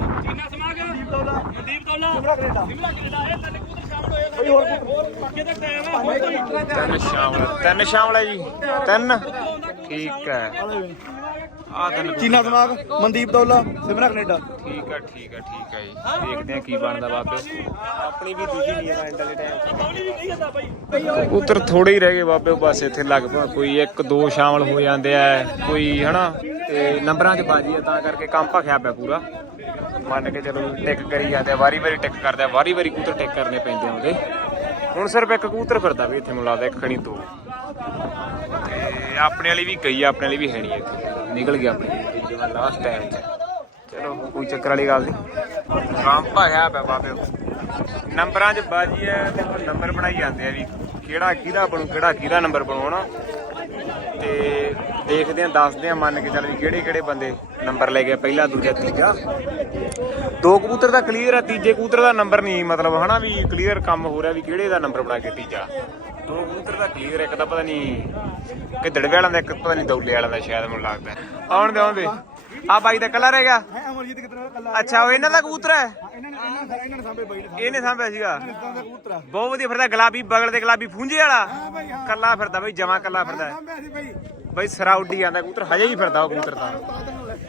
ਤਿੰਨ ਸ਼ਾਮਲ ਤਿੰਨ ਸ਼ਾਮਲ ਹੈ ਜੀ। ਤਿੰਨ। ਠੀਕ ਹੈ। ਆ ਤਿੰਨ ਚੀਨਾ ਦਿਮਾਗ ਮਨਦੀਪ ਦੌਲਾ ਸਿਮਰਾ ਕੈਨੇਡਾ। ਠੀਕ ਹੈ ਠੀਕ ਹੈ ਠੀਕ ਹੈ ਜੀ। ਦੇਖਦੇ ਆ ਕੀ ਬਣਦਾ ਬਾਬੇ ਆਪਣੀ ਵੀ ਦਿਖੀ ਨਹੀਂ ਹੈ ਐਂਡ ਵਾਲੇ ਟਾਈਮ ਉਤਰ ਥੋੜੇ ਹੀ ਰਹਿ ਗਏ ਬਾਬੇ ਬਸ ਇੱਥੇ ਲਗਭਗ ਕੋਈ ਇੱਕ ਦੋ ਸ਼ਾਮਲ ਹੋ ਜਾਂਦੇ ਆ। ਕੋਈ ਹਨਾ? ਤੇ ਨੰਬਰਾਂ 'ਚ ਬਾਜੀ ਆ, ਤਾਂ ਕਰਕੇ ਕੰਮ ਭਖਿਆ ਪਿਆ ਪੂਰਾ। ਮੰਨ ਕੇ ਚਲੋ ਟਿਕ ਕਰੀ ਜਾਂਦੇ ਆ, ਵਾਰੀ ਵਾਰੀ ਟਿਕ ਕਰਦੇ ਆ, ਵਾਰੀ ਵਾਰੀ ਕਬੂਤਰ ਟਿਕ ਕਰਨੇ ਪੈਂਦੇ ਆ ਉਹਦੇ। ਹੁਣ ਸਿਰਫ ਇੱਕ ਕੂਤਰ ਫਿਰਦਾ ਵੀ ਇੱਥੇ ਮੈਨੂੰ ਇੱਕ ਖਣੀ ਦੋ ਤੇ ਆਪਣੇ ਵਾਲੀ ਵੀ ਗਈ ਆ, ਆਪਣੇ ਵਾਲੀ ਵੀ ਹੈ ਨਹੀਂ ਇੱਥੇ। ਨਿਕਲ ਗਿਆ ਆਪਣੀ। ਜਿਹੜਾ ਲਾਸਟ ਟਾਈਮ 'ਚ ਚਲੋ, ਕੋਈ ਚੱਕਰ ਵਾਲੀ ਗੱਲ ਨਹੀਂ। ਕੰਮ ਭਾਇਆ ਪਿਆ ਬਾਬੇ ਨੰਬਰਾਂ 'ਚ ਬਾਜੀ ਹੈ ਤੇ ਨੰਬਰ ਬਣਾਈ ਜਾਂਦੇ ਆ ਵੀ ਕਿਹੜਾ ਕਿਹਦਾ ਬਣੂ, ਕਿਹੜਾ ਕਿਹਦਾ ਨੰਬਰ ਬਣਾਉਣਾ। ਹਨਾ ਤੇ ਦੇਖਦੇ ਆ ਦੱਸਦੇ ਆ ਮੰਨ ਕੇ ਚੱਲ ਵੀ ਕਿਹੜੇ ਕਿਹੜੇ ਬੰਦੇ ਨੰਬਰ ਲੈ ਗਏ ਪਹਿਲਾ, ਦੂਜਾ, ਤੀਜਾ। ਦੋ ਕਬੂਤਰ ਦਾ ਕਲੀਅਰ ਆ, ਤੀਜੇ ਕਬੂਤਰ ਦਾ ਨੰਬਰ ਨਹੀਂ ਮਤਲਬ ਹਨਾ ਵੀ ਕਲੀਅਰ ਕੰਮ ਹੋ ਰਿਹਾ ਵੀ ਕਿਹੜੇ ਦਾ ਨੰਬਰ ਬਣਾ ਕੇ ਤੀਜਾ। ਦੋ ਕਬੂਤਰ ਦਾ ਕਲੀਅਰ ਇੱਕ ਤਾਂ ਪਤਾ ਨਹੀਂ ਕਿ ਦੜਵੇ ਵਾਲਿਆਂ ਦਾ, ਇੱਕ ਪਤਾ ਨਹੀਂ ਦੌਲੇ ਵਾਲਿਆਂ ਦਾ ਸ਼ਾਇਦ ਮੈਨੂੰ ਲੱਗਦਾ। ਆਉਣ ਦੇ ਆਉਣ ਦੇ। ਆ ਬਾਈ ਦਾ ਕਲਰ ਹੈਗਾ। ਹੈ ਅਮਰਜੀਤ ਕਿਤਨਾ ਕੱਲਾ ਅੱਛਾ ਉਹ ਇਹਨਾਂ ਦਾ ਕਬੂਤਰ ਹੈ? ਇਹਨਾਂ ਨੇ ਇਹਨਾਂ ਨੇ ਇਹਨਾਂ ਨੇ ਸਾਂਭੇ ਬਾਈ ਨੇ ਇਹਨੇ ਸਾਂਭਿਆ ਸੀਗਾ। ਸਾਂਭੇ ਦਾ ਕਬੂਤਰ ਆ। ਬਹੁਤ ਵਧੀਆ ਫਿਰਦਾ ਗੁਲਾਬੀ ਬਗਲ ਦੇ ਗੁਲਾਬੀ ਫੂੰਜੇ ਵਾਲਾ। ਕੱਲਾ ਫਿਰਦਾ ਬਈ ਜਮਾ ਕੱਲਾ ਫਿਰਦਾ। ਸਾਂਭਿਆ ਸੀ ਬਾਈ। ਬਈ ਸਰਾਉਡੀ ਆਂਦਾ ਕਬੂਤਰ ਹਜੇ ਵੀ ਫਿਰਦਾ ਉਹ ਕਬੂਤਰ ਤਾਂ।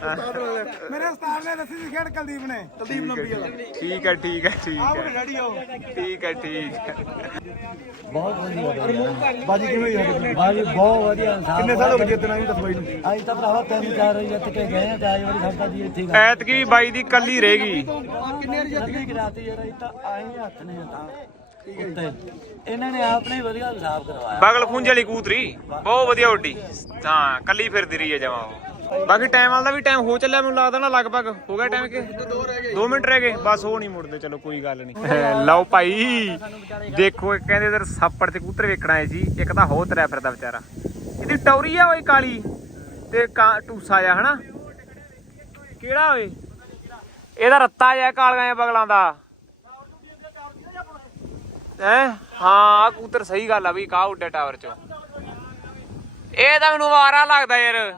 ਮੇਰੇ ਉਸਤਾਦ ਨੇ ਦੱਸੀ ਸੀ ਖੇਡ ਕੁਲਦੀਪ ਨੇ। ਕੁਲਦੀਪ ਲੰਬੀ ਵਾਲਾ ਠੀਕ ਹੈ ਠੀਕ ਹੈ ਠੀਕ ਆਪ ਹੈ ਰੈਡੀ ਹੋ। ਠੀਕ ਹੈ ਠੀਕ ਹੈ। ਬਹੁਤ ਵਧੀਆ ਬਾਜੀ ਕਿਵੇਂ ਹੋਈ ਬਾਜੀ ਬਹੁਤ ਵਧੀਆ ਇਨਸਾਨ ਕਿੰਨੇ ਸਾਲ ਹੋ ਗਏ ਜਿੱਤਣਾ ਇਹ ਦੱਸ ਬਾਈ ਨੂੰ? ਅੱਜ ਤਾਂ ਭਰਾਵਾ ਤਿੰਨ ਚਾਰ ਵਾਰੀ ਜਿੱਤ ਕੇ ਗਏ ਆ ਤੇ ਅੱਜ ਵਾਰੀ ਸਾਡਾ ਦੀ ਇੱਥੇ ਗੱਲ ਐਤਕੀ ਬਾਈ ਦੀ ਕੱਲੀ ਰਹੇਗੀ ਕਿੰਨੇ ਕਰਾਤੀ ਯਾਰ ਇਹ ਤਾਂ ਆਏ ਹੱਥ ਨੇ ਤਾਂ। ਉੱਤੇ। ਇਹਨਾਂ ਨੇ ਆਪਨੇ ਵਧੀਆ ਹਿਸਾਬ ਕਰਵਾਇਆ। ਬਗਲ ਖੁੰਝ ਵਾਲੀ ਕੂਤਰੀ। ਬਹੁਤ ਵਧੀਆ ਉੱਡੀ। ਹਾਂ ਕੱਲੀ ਫਿਰਦੀ ਰਹੀ ਹੈ ਜਮਾ ਉਹ। ਬਾਕੀ ਟਾਈਮ ਵਾਲਾ ਵੀ ਟਾਈਮ ਹੋ ਚੱਲਿਆ ਮੈਨੂੰ ਲੱਗਦਾ ਨਾ, ਲਗਭਗ ਹੋ ਗਿਆ ਟਾਈਮ ਕਿ? 2 ਮਿੰਟ ਰਹਿ ਗਏ। ਬਸ ਉਹ ਨਹੀਂ ਮੁੜਦੇ, ਚਲੋ ਕੋਈ ਗੱਲ ਨਹੀਂ। ਲਓ ਭਾਈ, ਦੇਖੋ ਕਹਿੰਦੇ ਇਧਰ ਸਾਪੜ ਤੇ ਕਬੂਤਰ ਵੇਖਣਾ ਆਏ ਸੀ ਇੱਕ ਤਾਂ ਹੋ ਤਰਿਆ ਫਿਰਦਾ ਵਿਚਾਰਾ। ਇਹਦੀ ਟੌਰੀ ਆ ਓਏ ਕਾਲੀ ਤੇ ਟੂਸਾ ਆ ਹਨਾ? ਕਿਹੜਾ ਓਏ? ਇਹਦਾ ਰੱਤਾ ਜਿਹਾ, ਕਾਲੀਆਂ ਜਿਹਾ ਬਗਲਾਂ ਦਾ। ਹੈ? ਹਾਂ, ਆਹ ਕਬੂਤਰ ਸਹੀ ਗੱਲ ਆ ਵੀ ਕਾਹ ਉੱਡੇ ਟਾਵਰ ਚੋਂ। ਇਹ ਤਾਂ ਮੈਨੂੰ ਵਾਰਾ ਲੱਗਦਾ ਯਾਰ।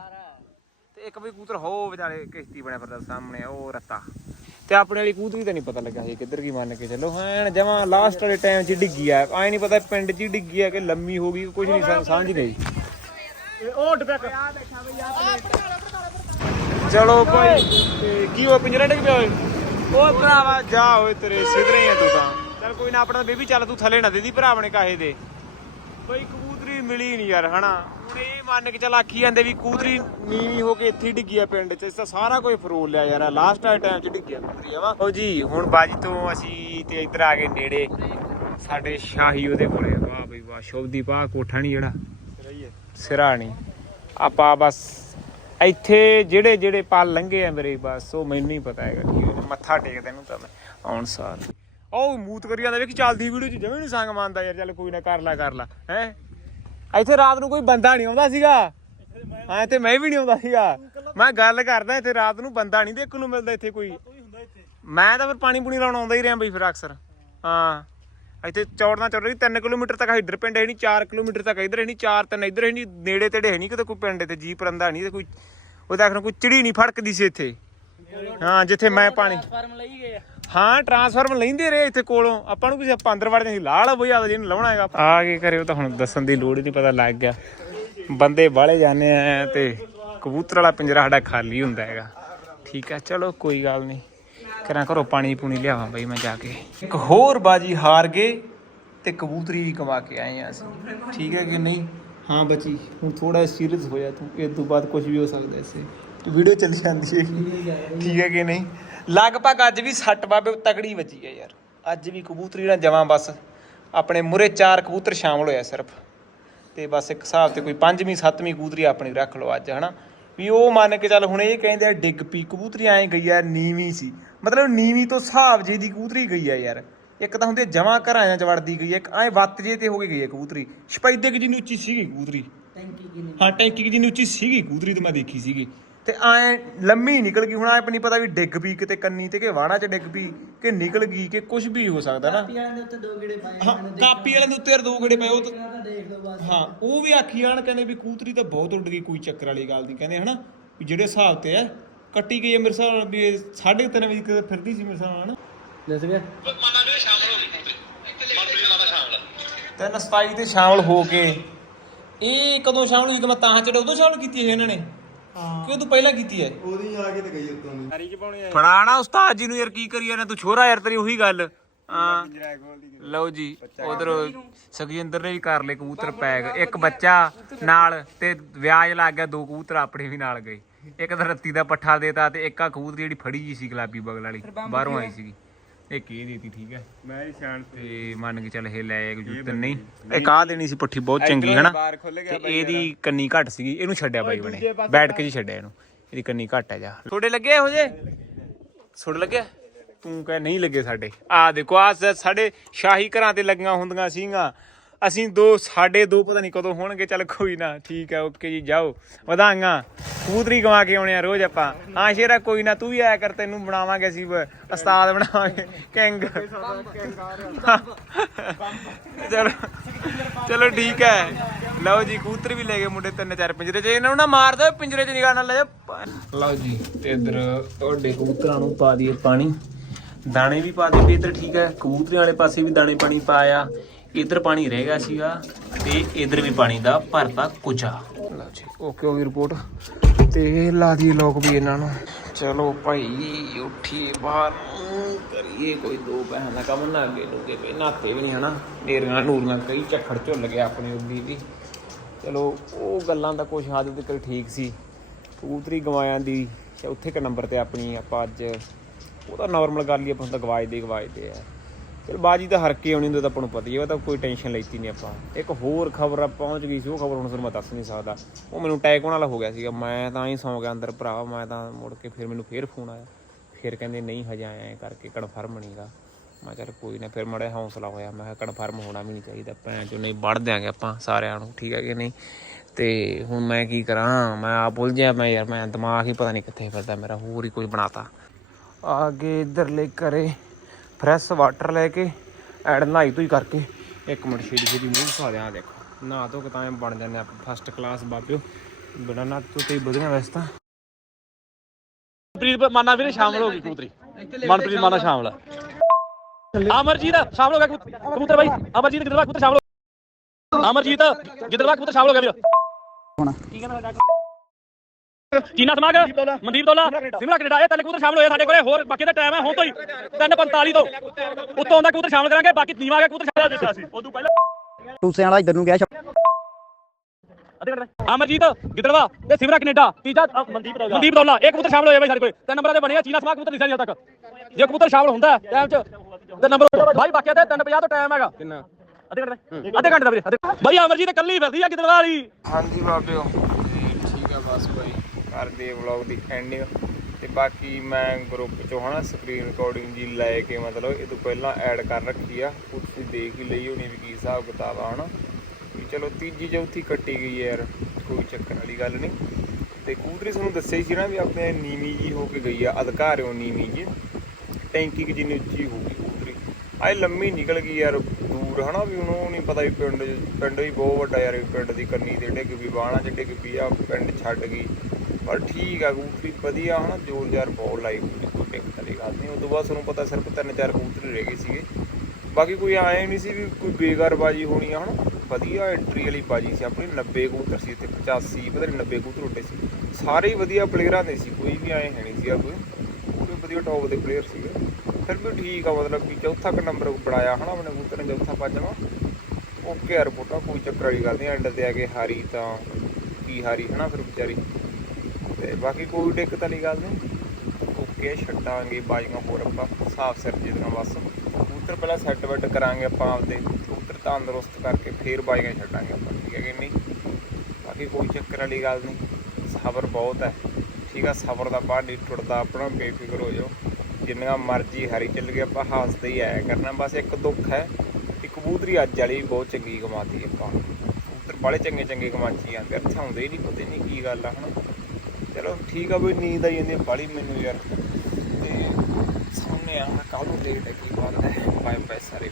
ਇੱਕ ਵੀ ਕਬੂਤਰ ਹੋ ਵਿਚਾਰੇ ਕਿਸ਼ਤੀ ਬਣਿਆ ਫਿਰਦਾ ਸਾਹਮਣੇ ਉਹ ਰੱਤਾ। ਤੇ ਆਪਣੇ ਵਾਲੀ ਕਬੂਤਰੀ ਤਾਂ ਨਹੀਂ ਪਤਾ ਲੱਗਾ ਸੀ ਕਿੱਧਰ ਕੀ ਮੰਨ ਕੇ ਚੱਲੋ। ਹਾਂ ਜਮਾ ਲਾਸਟ ਵਾਲੇ ਟਾਈਮ 'ਚ ਡਿੱਗੀ ਆ। ਐ ਨਹੀਂ ਪਤਾ ਪਿੰਡ 'ਚ ਹੀ ਡਿੱਗੀ ਆ ਕਿ ਲੰਮੀ ਹੋ ਗਈ ਕੁਝ ਨਹੀਂ ਸਮ- ਸਮਝ ਨਹੀਂ ਆਈ ਉਹ ਡਿਪੈਕ ਚਲੋ ਭਾਈ ਤੇ ਕੀ ਉਹ ਪਿੰਜਰਾ ਡਿੱਗ ਪਿਆ ਓਏ? ਉਹ ਭਰਾਵਾ ਜਾ ਓਏ ਤੇਰੇ ਸਿਧਰੇ ਆ ਤੂੰ ਤਾਂ। ਚੱਲ ਕੋਈ ਨਾ ਆਪਣਾ ਬੇਬੀ ਚੱਲ ਤੂੰ ਥੱਲੇ ਨਾ ਦੇਦੀ ਭਰਾ ਆਪਣੇ ਕਾਹੇ ਦੇ। ਬਈ ਮਿਲੀ ਨਹੀਂ ਯਾਰ ਹਨਾ? ਹੁਣ ਇਹ ਮੰਨ ਕੇ ਚੱਲ ਆਖੀ ਜਾਂਦੇ ਵੀ ਕਬੂਤਰੀ ਨੀਵੀਂ ਹੋ ਕੇ ਇੱਥੇ ਹੀ ਡਿੱਗੀ ਆ ਪਿੰਡ 'ਚ ਇਸ ਤਾਂ ਸਾਰਾ ਕੋਈ ਫਰੋਲ ਲਿਆ ਯਾਰ ਲਾਸਟ ਟਾਈਮ 'ਚ ਡਿੱਗੀ ਆ ਕਬੂਤਰੀ ਆ ਵਾ ਉਹ ਜੀ ਹੁਣ ਬਾਜੀ ਤੋਂ ਅਸੀਂ ਤੇ ਇੱਧਰ ਆ ਗਏ ਨੇੜੇ ਸਾਡੇ ਸ਼ਾਹੀ ਉਹਦੇ ਕੋਲੇ ਵਾਹ ਬਈ ਵਾਹ ਸ਼ੁਭਦੀਪ ਆ ਕੋਠਾ ਨਹੀਂ ਜਿਹੜਾ? ਸਿਰਾ ਨਹੀਂ ਆਪਾਂ ਬਸ ਇੱਥੇ ਜਿਹੜੇ ਜਿਹੜੇ ਪਲ ਲੰਘੇ ਆ ਮੇਰੇ ਬਸ ਉਹ ਮੈਨੂੰ ਨਹੀਂ ਪਤਾ ਹੈਗਾ ਕੀ। ਮੱਥਾ ਟੇਕਦੇ ਨੂੰ ਤਾਂ ਮੈਂ ਆਉਣ ਸਾਰ। ਉਹ ਮੂਤ ਕਰੀ ਜਾਂਦਾ ਵੇਖ ਚੱਲਦੀ ਵੀਡੀਓ 'ਚ ਜਮੇ ਨਹੀਂ ਸੰਗ ਮੰਨਦਾ ਯਾਰ ਚੱਲ ਕੋਈ ਨਾ ਕਰ ਲਾ ਕਰ ਲਾ ਹੈ? ਇੱਥੇ ਰਾਤ ਨੂੰ ਕੋਈ ਬੰਦਾ ਨਹੀਂ ਆਉਂਦਾ ਸੀਗਾ। ਹਾਂ ਤੇ ਮੈਂ ਵੀ ਨਹੀਂ ਆਉਂਦਾ ਸੀਗਾ। ਮੈਂ ਗੱਲ ਕਰਦਾ, ਇੱਥੇ ਰਾਤ ਨੂੰ ਬੰਦਾ ਨਹੀਂ ਦੇਖਣ ਨੂੰ ਮਿਲਦਾ ਇੱਥੇ ਕੋਈ। ਮੈਂ ਤਾਂ ਫਿਰ ਪਾਣੀ ਪੂਣੀ ਲਾਉਣ ਆਉਂਦਾ ਹੀ ਰਿਹਾ ਬਈ ਫਿਰ ਅਕਸਰ। ਹਾਂ, ਇੱਥੇ ਚੌੜਨਾ ਚੌੜ ਰਹੀ 3 ਕਿਲੋਮੀਟਰ ਤੱਕ ਇੱਧਰ ਪਿੰਡ ਹੈ ਨਹੀਂ 4 ਕਿਲੋਮੀਟਰ ਤੱਕ ਇੱਧਰ ਹੈ ਨਹੀਂ 4 3 ਇੱਧਰ ਹੈ ਨਹੀਂ, ਨੇੜੇ ਤੇੜੇ ਹੈ ਨਹੀਂ ਕਿਤੇ ਕੋਈ ਪਿੰਡ ਤੇ ਜੀਪ ਰੰਦਾ ਨਹੀਂ ਤੇ ਕੋਈ ਉਹਦਾ ਆਖਰ ਕੋਈ ਚਿੜੀ ਨਹੀਂ ਫੜਕਦੀ ਸੀ ਇੱਥੇ। ਹਾਂ, ਜਿੱਥੇ ਮੈਂ ਪਾਣੀ ਫਾਰਮ ਲਈ ਗਏ ਹਾਂ ਟਰਾਂਸਫਾਰਮ ਲੈਂਦੇ ਰਹੇ ਇੱਥੇ ਕੋਲੋਂ। ਆਪਾਂ ਨੂੰ ਕਿਸੇ ਆਪਾਂ ਅੰਦਰ ਵੜਦੇ ਸੀ ਲਾਲ ਬਈ ਆਦਾ ਜਿਹਨੂੰ ਲਾਉਣਾ ਹੈਗਾ ਆ ਕੇ ਕਰਿਓ ਤਾਂ ਹੁਣ ਦੱਸਣ ਦੀ ਲੋੜ ਹੀ ਨਹੀਂ, ਪਤਾ ਲੱਗ ਗਿਆ। ਬੰਦੇ ਬਾਹਲੇ ਜਾਂਦੇ ਆ ਤੇ ਕਬੂਤਰ ਵਾਲਾ ਪਿੰਜਰਾ ਸਾਡਾ ਖਾਲੀ ਹੁੰਦਾ ਹੈਗਾ। ਠੀਕ ਹੈ ਚਲੋ ਕੋਈ ਗੱਲ ਨਹੀਂ। ਕਰਾਂ ਘਰੋਂ ਪਾਣੀ ਪੂਣੀ ਲਿਆਵਾਂ ਬਈ ਮੈਂ ਜਾ ਕੇ। ਇੱਕ ਹੋਰ ਬਾਜੀ ਹਾਰ ਗਏ ਤੇ ਕਬੂਤਰੀ ਵੀ ਕਮਾ ਕੇ ਆਏ ਆ ਅਸੀਂ। ਠੀਕ ਹੈ ਕਿ ਨਹੀਂ? ਹਾਂ ਬੱਚੀ, ਹੁਣ ਥੋੜਾ ਸੀਰੀਅਸ ਹੋ ਜਾ ਤੂੰ, ਇਹ ਤੋਂ ਬਾਅਦ ਕੁਝ ਵੀ ਹੋ ਸਕਦਾ ਇਸੇ। ਵੀਡੀਓ ਚੱਲੀ ਜਾਂਦੀ ਹੈ। ਠੀਕ ਹੈ ਕਿ ਨਹੀਂ? ਲਗਭਗ ਅੱਜ ਵੀ ਸੱਟ ਬਾਬੇ ਤਕੜੀ ਵੱਜੀ ਹੈ ਯਾਰ। ਅੱਜ ਵੀ ਕਬੂਤਰੀ ਨਾਲ ਜਮਾਂ ਬਸ। ਆਪਣੇ ਮੁਰੇ ਚਾਰ ਕਬੂਤਰ ਸ਼ਾਮਲ ਹੋਇਆ ਸਿਰਫ। ਤੇ ਬਸ ਇੱਕ ਹਿਸਾਬ ਤੇ ਕੋਈ ਪੰਜਵੀਂ ਸੱਤਵੀਂ ਕਬੂਤਰੀ ਆਪਣੀ ਰੱਖ ਲਓ ਅੱਜ ਹਨਾ? ਵੀ ਉਹ ਮੰਨ ਕੇ ਚੱਲ ਹੁਣ ਇਹ ਕਹਿੰਦੇ ਆ ਡਿੱਗ ਪੀ ਕਬੂਤਰੀ ਐਂ ਗਈ ਆ ਨੀਵੀਂ ਸੀ। ਮਤਲਬ ਨੀਵੀਂ ਤੋਂ ਹਿਸਾਬ ਜੇ ਦੀ ਕਬੂਤਰੀ ਗਈ ਆ ਯਾਰ। ਇੱਕ ਤਾਂ ਹੁੰਦੀ ਜਮਾ ਘਰਾਂ ਚ ਵੜਦੀ ਗਈ ਇੱਕ ਐਂ ਵੱਤ ਜੇ ਤੇ ਹੋ ਕੇ ਗਈ ਆ ਕਬੂਤਰੀ। ਸਪੈਦੇ ਕਿ ਜਿੰਨੀ ਉੱਚੀ ਸੀਗੀ ਕਬੂਤਰੀ। ਹਾਂ ਟੈਂਕੀ ਕਿ ਜਿੰਨੀ ਉੱਚੀ ਸੀਗੀ ਕਬੂਤਰੀ ਤੇ ਮੈਂ ਦੇਖੀ ਸੀਗੀ। ਤੇ ਐ ਲੰਮੀ ਨਿਕਲ ਗਈ। ਹੁਣ ਐ ਨਹੀਂ ਪਤਾ ਵੀ ਡਿੱਗ ਪਈ ਕਿਤੇ ਕੰਨੀ ਤੇ ਕਿ ਵਾੜਾ ਚ ਡਿੱਗ ਪਈ ਕਿ ਨਿਕਲ ਗਈ ਕਿ ਕੁਝ ਵੀ ਹੋ ਸਕਦਾ ਨਾ। ਪਿਆਰ ਦੇ ਉੱਤੇ ਦੋ ਗੇੜੇ ਪਾਏ ਹਾਂ ਕਾਪੀ ਵਾਲੇ ਦੇ ਉੱਤੇ ਯਾਰ ਦੋ ਗੜੇ ਪਏ ਉਹ ਤਾਂ ਤਾਂ ਦੇਖ ਲਓ ਬਸ। ਹਾਂ ਉਹ ਵੀ ਆਖੀ ਜਾਣ ਕਹਿੰਦੇ ਵੀ ਕੂਤਰੀ ਤਾਂ ਬਹੁਤ ਉੱਡ ਗਈ ਕੋਈ ਚੱਕਰ ਵਾਲੀ ਗੱਲ ਨਹੀਂ। ਕਹਿੰਦੇ ਹਨਾ ਵੀ ਜਿਹੜੇ ਹਿਸਾਬ ਤੇ ਹੈ ਕੱਟੀ ਗਈ ਹੈ ਮੇਰੇ ਹਿਸਾਬ ਨਾਲ ਵੀ ਇਹ ਸਾਢੇ ਤਿੰਨ ਵਜੇ ਕਿਤੇ ਫਿਰਦੀ ਸੀ ਮੇਰੇ ਹਿਸਾਬ ਨਾਲ ਹਨਾ ਦੱਸ ਗਿਆ ਤਿੰਨ 27 ਤੇ ਸ਼ਾਮਲ ਹੋ ਕੇ ਇਹ ਕਦੋਂ ਸ਼ਾਮਲ ਹੋਈ? ਕਿ ਮੈਂ ਤਾਂ ਚੜਾ ਉਦੋਂ ਸ਼ਾਮਲ ਕੀਤੀ ਹੈ ਇਹਨਾਂ ਨੇ। ਕਿ ਤੂੰ ਪਹਿਲਾਂ ਕੀਤੀ ਹੈ ਉਹਦੀ ਆ ਕੇ ਤੇ ਗਈ ਉਤੋਂ ਦੀ। ਫੜਾਣਾ ਉਸਤਾਦ ਜੀ ਨੂੰ ਯਾਰ ਕੀ ਕਰੀ ਜਾਂਦੇ ਤੂੰ ਛੋਰਾ ਯਾਰ ਤੇਰੀ ਉਹੀ ਗੱਲ। ਹਾਂ। ਲਓ ਜੀ ਉਧਰ ਸੁਖਜਿੰਦਰ ਨੇ ਵੀ ਕਰ ਲਏ ਕਬੂਤਰ ਪੈਕ। ਇੱਕ ਬੱਚਾ ਨਾਲ। ਤੇ ਵਿਆਜ ਲੱਗ ਗਿਆ ਦੋ ਕਬੂਤਰ ਆਪਣੇ ਵੀ ਨਾਲ ਗਏ। ਇੱਕ ਤਾਂ ਰੱਤੀ ਦਾ ਪੱਠਾ ਦੇਤਾ ਤੇ ਇੱਕ ਆ ਕਬੂਤਰ ਜਿਹੜੀ ਫੜੀ ਜੀ ਸੀ ਗੁਲਾਬੀ ਬਗਲ ਵਾਲੀ ਬਾਹਰੋਂ ਆਈ ਸੀਗੀ। ਇਹ ਕੀ ਦੇਤੀ ਠੀਕ ਹੈ? ਮੈਂ ਹੀ ਸ਼ਾਨ ਤੇ ਮੰਨ ਕੇ ਚੱਲ ਇਹ ਲੈ ਜੁੱਤ ਨਹੀਂ। ਇੱਕ ਆ ਦੇਣੀ ਸੀ ਪੱਠੀ? ਬਹੁਤ ਚੰਗੀ ਹਨਾ? ਤੇ ਇਹਦੀ ਕੰਨੀ ਘੱਟ ਸੀਗੀ ਇਹਨੂੰ ਛੱਡਿਆ ਬਾਈ ਬਣੇ। ਬੈਠ ਕੇ ਜੀ ਛੱਡਿਆ ਇਹਨੂੰ। ਇਹਦੀ ਕੰਨੀ ਘੱਟ ਹੈ ਜਾ। ਤੁਹਾਡੇ ਲੱਗੇ ਇਹੋ ਜੇ ਸੁਣ ਲੱਗਿਆ ਤੂੰ ਕਹੇ ਨਹੀਂ ਲੱਗੇ ਸਾਡੇ। ਆ ਦੇਖੋ ਆ ਸਾਡੇ ਸ਼ਾਹੀ ਘਰਾਂ ਤੇ ਲੱਗੀਆਂ ਹੁੰਦੀਆਂ ਸੀਗੀਆਂ। ਅਸੀਂ ਦੋ, ਸਾਡੇ ਦੋ ਪਤਾ ਨਹੀਂ ਕਦੋਂ ਹੋਣਗੇ, ਚੱਲ ਕੋਈ ਨਾ, ਠੀਕ ਹੈ ਓਕੇ ਜੀ, ਜਾਓ। ਵਧਾਈਆਂ। ਕਬੂਤਰੀ ਕਮਾ ਕੇ ਆਉਣੇ ਆ ਰੋਜ਼ ਆਪਾਂ। ਹਾਂ, ਸ਼ੇਰਾ, ਕੋਈ ਨਾ, ਤੂੰ ਵੀ ਆਇਆ ਕਰ, ਤੈਨੂੰ ਬਣਾਵਾਂਗੇ ਅਸੀਂ ਉਸਤਾਦ ਬਣਾਵਾਂਗੇ, ਕਿੰਗ। ਚਲੋ ਚਲੋ, ਠੀਕ ਹੈ। ਲਓ ਜੀ, ਕਬੂਤਰ ਵੀ ਲੈ ਗਏ ਮੁੰਡੇ ਤਿੰਨ, ਚਾਰ ਪਿੰਜਰੇ 'ਚ। ਇਹਨਾਂ ਨੂੰ ਨਾ ਮਾਰ ਦਿਓ ਪਿੰਜਰੇ 'ਚ ਨਿਗਾਹ ਨਾਲ ਲੈ ਜਾ ਲਓ ਜੀ, ਤੇ ਇਧਰ ਤੁਹਾਡੇ ਕਬੂਤਰਾਂ ਨੂੰ ਪਾ ਦਈਏ ਪਾਣੀ। ਦਾਣੇ ਵੀ ਪਾ ਦੇ ਵੀ ਇਧਰ ਠੀਕ ਹੈ। ਕਬੂਤਰੀਆਂ ਵਾਲੇ ਪਾਸੇ ਵੀ ਦਾਣੇ ਪਾਣੀ ਪਾਇਆ। ਇਧਰ ਪਾਣੀ ਰਹਿ ਗਿਆ ਸੀਗਾ ਤੇ ਇਧਰ ਵੀ ਪਾਣੀ ਦਾ ਭਰਤਾ ਕੁਚਾ। ਲਓ ਜੀ ਓਕੇ ਹੋ ਗਈ ਰਿਪੋਰਟ ਤੇ ਲਾ ਦੀ ਲੋਕ ਵੀ ਇਹਨਾਂ ਨੂੰ। ਚਲੋ ਭਾਈ, ਉੱਠੀਏ ਬਾਹਰ। ਕਰੀਏ ਕੋਈ ਦੋ ਪੈਸਿਆਂ ਦਾ ਕੰਮ ਨਾ ਅੱਗੇ ਲੁਕੇ ਪਏ ਨਾਤੇ ਵੀ ਨਹੀਂ ਹਨਾ? ਨੇਰੀਆਂ ਨੂਰੀਆਂ ਕਈ ਝੱਖੜ ਝੁੱਲ ਗਿਆ ਆਪਣੇ ਉੱਦੀ ਦੀ। ਚਲੋ, ਉਹ ਗੱਲਾਂ ਦਾ ਕੁਛ ਹੱਦ ਤੱਕ ਠੀਕ ਸੀ। ਕਬੂਤਰੀ ਗਵਾਇਆਂ ਦੀ ਉੱਥੇ ਕ ਨੰਬਰ ਤੇ ਆਪਣੀ ਆਪਾਂ ਅੱਜ ਉਹ ਤਾਂ ਨਾਰਮਲ ਗੱਲ ਹੀ ਆਪਾਂ ਤਾਂ ਗਵਾਜ ਦੇ ਗਵਾਜ ਦੇ ਆ। ਚਲ ਬਾਜੀ ਤਾਂ ਹਰ ਕੇ ਆਉਣੀ ਹੁੰਦਾ ਤਾਂ ਆਪਾਂ ਨੂੰ ਪਤਾ ਹੀ ਹੈ ਉਹ ਤਾਂ ਕੋਈ ਟੈਨਸ਼ਨ ਲਈਤੀ ਨਹੀਂ ਆਪਾਂ। ਇੱਕ ਹੋਰ ਖਬਰ ਆ, ਪਹੁੰਚ ਗਈ ਸੀ, ਉਹ ਖਬਰ ਹੁਣ ਤੁਹਾਨੂੰ ਮੈਂ ਦੱਸ ਨਹੀਂ ਸਕਦਾ। ਉਹ ਮੈਨੂੰ ਅਟੈਕ ਹੋਣ ਵਾਲਾ ਹੋ ਗਿਆ ਸੀਗਾ, ਮੈਂ ਤਾਂ ਹੀ ਸੌਂ ਗਿਆ ਅੰਦਰ ਭਰਾ, ਮੈਂ ਤਾਂ ਮੁੜ ਕੇ ਫਿਰ ਮੈਨੂੰ ਫੇਰ ਫੋਨ ਆਇਆ। ਫਿਰ ਕਹਿੰਦੇ, ਨਹੀਂ, ਹਜੇ ਆਇਆ ਕਰਕੇ ਕਨਫਰਮ ਨਹੀਂਗਾ ਮੈਂ ਕਿਹਾ, ਚੱਲ ਕੋਈ ਨਾ। ਫਿਰ ਮੜਾ ਹੌਸਲਾ ਹੋਇਆ, ਮੈਂ ਕਿਹਾ ਕਨਫਰਮ ਹੋਣਾ ਵੀ ਨਹੀਂ ਚਾਹੀਦਾ, ਭੈਣ ਚੋਂ ਨਹੀਂ ਵੜ ਦਿਆਂਗੇ ਆਪਾਂ ਸਾਰਿਆਂ ਨੂੰ, ਠੀਕ ਹੈ ਕਿ ਨਹੀਂ? ਤੇ ਹੁਣ ਮੈਂ ਕੀ ਕਰਾਂ, ਮੈਂ ਆਪ ਭੁੱਲ ਮੈਂ ਯਾਰ, ਮੈਂ ਦਿਮਾਗ ਹੀ ਪਤਾ ਨਹੀਂ ਕਿੱਥੇ ਫਿਰਦਾ ਮੇਰਾ, ਹੋਰ ਹੀ ਕੁਝ ਬਣਾਤਾ। ਆਗੇ ਇਧਰਲੇ ਕਰੇ ਫਰੈਸ਼ ਵਾਟਰ ਲੈ ਕੇ ਐਡ ਨਹਾਈ ਧੋਈ ਕਰਕੇ। ਇੱਕ ਮਿੰਟ ਛੇੜੀ ਛੇੜੀ ਮੂੰਹ ਖਾ ਦਿਆਂ ਦੇਖੋ। ਨਹਾ ਧੋ ਕੇ ਤਾਂ ਬਣ ਜਾਂਦੇ ਆਪਾਂ ਫਸਟ ਕਲਾਸ ਬਾਬਿਓ। ਬਿਨਾਂ ਨਹਾ ਧੋ ਤੇ ਵਧੀਆ ਵੈਸੇ ਤਾਂ। ਮਨਪ੍ਰੀਤ ਮਾਨਾ ਵੀਰੇ ਸ਼ਾਮਲ ਹੋ ਗਈ ਕਬੂਤਰੀ। ਮਨਪ੍ਰੀਤ, ਮਾਨਾ ਸ਼ਾਮਲ ਅਮਰਜੀਤ ਸ਼ਾਮਲ ਹੋ ਗਿਆ ਕਬੂਤਰ। ਬਾਈ, ਅਮਰਜੀਤ ਗਿੱਦੜਵਾ ਕਬੂਤਰ ਸ਼ਾਮਲ ਹੋ ਅਮਰਜੀਤ ਗਿੱਦੜਵਾ ਕਬੂਤਰ ਸ਼ਾਮਲ ਹੋ ਗਿਆ ਵੀਰ। ਹੁਣ ਕੀ ਕਹਿੰਦਾ ਚੀਨਾ ਸਮਾਗ ਮਨਦੀਪ ਦੋਲਾ ਸਿਮਲਾ ਕੈਨੇਡਾ। ਇਹ ਤਿੰਨ ਕਬੂਤਰ ਸ਼ਾਮਲ ਹੋਏ ਸਾਡੇ ਕੋਲੇ। ਹੋਰ ਬਾਕੀ ਦਾ ਟਾਈਮ ਹੈ ਹੁਣ ਤੋਂ ਹੀ। 3:45 ਤੋਂ। ਉੱਤੋਂ ਆਉਂਦਾ ਕਬੂਤਰ ਸ਼ਾਮਲ ਕਰਾਂਗੇ ਬਾਕੀ ਨੀਵਾ ਗਿਆ ਕਬੂਤਰ ਸ਼ਾਮਲ ਦਿੱਤਾ ਸੀ ਉਦੋਂ ਪਹਿਲਾਂ ਟੂਸੇ ਵਾਲਾ ਇਧਰ ਨੂੰ ਗਿਆ ਅੱਧੇ ਘੰਟੇ ਦਾ। ਅਮਰਜੀਤ ਗਿੱਦੜਵਾ ਤੇ ਸਿਮਰਾ ਕੈਨੇਡਾ। ਤੀਜਾ ਮਨਦੀਪ ਦੋਲਾ ਮਨਦੀਪ ਦੋਲਾ ਇਹ ਕਬੂਤਰ ਸ਼ਾਮਲ ਹੋਏ ਬਾਈ ਸਾਡੇ ਕੋਲ। ਤਿੰਨ ਨੰਬਰਾਂ ਤੇ ਬਣੇ ਆ ਚੀਨਾ ਸਮਾਗ ਕਬੂਤਰ ਦਿਸਿਆ ਨਹੀਂ ਹਜੇ ਤੱਕ। ਜੇ ਕਬੂਤਰ ਸ਼ਾਮਲ ਹੁੰਦਾ ਟਾਈਮ 'ਚ ਤੇ ਨੰਬਰ ਬਾਈ ਬਾਕੀ ਤੇ 3:50 ਤੋਂ ਟਾਈਮ ਹੈਗਾ। ਕਿੰਨਾ? ਅੱਧੇ ਘੰਟੇ ਦਾ ਅੱਧੇ ਘੰਟੇ ਦਾ ਵੀਰੇ ਅੱਧੇ- ਬਾਈ ਅਮਰਜੀਤ ਕੱਲੀ ਫਿਰਦੀ ਆ ਗਿੱਦੜਵਾ ਵਾਲੀ। ਹਾਂਜੀ ਬਾਬਿਓ। ਠੀਕ ਆ ਬਸ ਬਾਈ ਕਰਦੇ ਵਲੌਗ ਦੀ ਐਂਡਿੰਗ ਤੇ ਬਾਕੀ ਮੈਂ ਗਰੁੱਪ ਚੋਂ ਹਨਾ ਸਕਰੀਨ ਰਿਕਾਰਡਿੰਗ ਜੀ ਲੈ ਕੇ ਮਤਲਬ ਇਹ ਤੋਂ ਪਹਿਲਾਂ ਐਡ ਕਰ ਰੱਖੀ ਆ। ਉਹ ਤੁਸੀਂ ਦੇਖ ਹੀ ਲਈ ਹੋਣੀ ਵੀ ਕੀ ਹਿਸਾਬ ਕਿਤਾਬ ਆ ਹਨਾ। ਵੀ ਚਲੋ ਤੀਜੀ ਚੌਥੀ ਕੱਟੀ ਗਈ ਯਾਰ, ਕੋਈ ਚੱਕਰ ਵਾਲੀ ਗੱਲ ਨਹੀਂ। ਤੇ ਕੂਦਰੀ ਤੁਹਾਨੂੰ ਦੱਸਿਆ ਸੀ ਨਾ ਵੀ ਆਪਣੇ ਨੀਵੀਂ ਜੀ ਹੋ ਕੇ ਗਈ ਆ ਅਧਿਕਾਰਿਓ ਨੀਵੀਂ ਜੀ ਟੈਂਕੀ ਕਿ ਜਿੰਨੀ ਉੱਚੀ ਹੋ ਗਈ ਕਬੂਤਰੀ। ਆਏ ਲੰਮੀ ਨਿਕਲ ਗਈ ਯਾਰ, ਦੂਰ ਹਨਾ ਵੀ ਉਹਨੂੰ ਨਹੀਂ ਪਤਾ ਵੀ ਪਿੰਡ ਪਿੰਡ ਵੀ ਬਹੁਤ ਵੱਡਾ ਯਾਰ, ਪਿੰਡ ਦੀ ਕੰਨੀ ਤੇ ਡਿੱਗ ਵੀ ਬਾਣਾ ਚ ਡਿੱਗ ਵੀ ਆ, ਪਿੰਡ ਛੱਡ ਗਈ। ਪਰ ਠੀਕ ਆ, ਕਬੂਤਰੀ ਵਧੀਆ ਹਨਾ ਜੋਰ ਜਾਰ ਬਹੁਤ ਲਾਈ ਕੋਈ ਦਿੱਕਤ ਵਾਲੀ ਗੱਲ ਨਹੀਂ। ਉਸ ਤੋਂ ਬਾਅਦ ਤੁਹਾਨੂੰ ਪਤਾ ਸਿਰਫ ਤਿੰਨ ਚਾਰ ਕਬੂਤਰ ਰਹਿ ਗਏ ਸੀਗੇ। ਬਾਕੀ ਕੋਈ ਆਏ ਨਹੀਂ ਸੀ ਵੀ ਕੋਈ ਬੇਕਾਰ ਬਾਜੀ ਹੋਣੀ ਆ, ਹਨਾ। ਵਧੀਆ ਐਂਟਰੀ ਵਾਲੀ ਬਾਜੀ ਸੀ ਆਪਣੀ 90 ਕਬੂਤਰ ਸੀ ਇੱਥੇ 85 ਪਤਾ ਨਹੀਂ 90 ਕਬੂਤਰ ਉੱਡੇ ਸੀ। ਸਾਰੇ ਹੀ ਵਧੀਆ ਪਲੇਅਰਾਂ ਦੇ ਸੀ, ਕੋਈ ਵੀ ਆਏ ਹੈ ਨਹੀਂ ਸੀ ਕੋਈ। ਪੂਰੇ ਵਧੀਆ ਟੌਪ ਦੇ ਪਲੇਅਰ ਸੀਗੇ। ਫਿਰ ਵੀ ਠੀਕ ਆ, ਮਤਲਬ ਕਿ ਚੌਥਾ ਕ ਨੰਬਰ ਬਣਾਇਆ ਹਨਾ ਆਪਣੇ ਕਬੂਤਰ ਨੇ, ਚੌਥਾ ਪੰਜਵਾਂ। ਓਕੇ ਯਾਰ ਰਿਪੋਰਟਾਂ, ਕੋਈ ਚੱਕਰ ਵਾਲੀ ਗੱਲ ਨਹੀਂ ਐਂਡ ਤੇ ਆ ਕੇ ਹਾਰੀ ਤਾਂ ਕੀ ਹਾਰੀ, ਹਨਾ, ਫਿਰ ਵਿਚਾਰੀ। ਤੇ ਬਾਕੀ ਕੋਈ ਦਿੱਕਤ ਵਾਲੀ ਗੱਲ ਨਹੀਂ। ਓਕੇ, ਛੱਡਾਂਗੇ ਬਾਜੀਆਂ ਹੋਰ ਆਪਾਂ, ਸਾਫ਼ ਸਿਰ ਜਿੱਦਾਂ ਬਸ। ਕਬੂਤਰ ਪਹਿਲਾਂ ਸੈੱਟ ਵੈੱਟ ਕਰਾਂਗੇ ਆਪਾਂ ਆਪਦੇ, ਕਬੂਤਰ ਤੰਦਰੁਸਤ ਕਰਕੇ ਫੇਰ ਬਾਜੀਆਂ ਛੱਡਾਂਗੇ ਆਪਾਂ, ਠੀਕ ਹੈ ਕਿ ਨਹੀਂ? ਬਾਕੀ ਕੋਈ ਚੱਕਰ ਵਾਲੀ ਗੱਲ ਨਹੀਂ, ਸਬਰ ਬਹੁਤ ਹੈ। ਠੀਕ ਆ, ਸਬਰ ਦਾ ਬਾਹਰ ਨਹੀਂ ਟੁੱਟਦਾ, ਆਪਣਾ ਬੇਫਿਕਰ ਹੋ ਜਾਓ। ਜਿੰਨਾ ਮਰਜ਼ੀ ਹਰੀ ਚੱਲ ਗਿਆ ਆਪਾਂ ਹੱਸਦੇ ਹੀ ਆਇਆ ਕਰਨਾ, ਬਸ ਇੱਕ ਦੁੱਖ ਹੈ ਕਿ ਕਬੂਤਰੀ ਅੱਜ ਵਾਲੀ ਵੀ ਬਹੁਤ ਚੰਗੀ ਕਮਾਤੀ ਆਪਾਂ। ਕਬੂਤਰ ਬਾਲੇ ਚੰਗੇ ਚੰਗੇ ਕਮਾਚੀ ਜਾਂਦੇ ਇੱਥੇ ਆਉਂਦੇ ਹੀ ਨਹੀਂ, ਪਤਾ ਨਹੀਂ ਕੀ ਗੱਲ ਆ, ਹਨਾ? ਚਲੋ ਠੀਕ ਆ ਬਈ, ਨੀਂਦ ਆਈ ਜਾਂਦੀ ਆ ਬਾਲੀ ਮੈਨੂੰ ਯਾਰ। ਤੇ ਸਾਹਮਣੇ ਆ ਕੱਲ ਨੂੰ ਲੇਟ ਹੈ ਕੀ ਬਾਤ ਹੈ ਬਾਏ ਬਾਏ ਸਾਰੇ।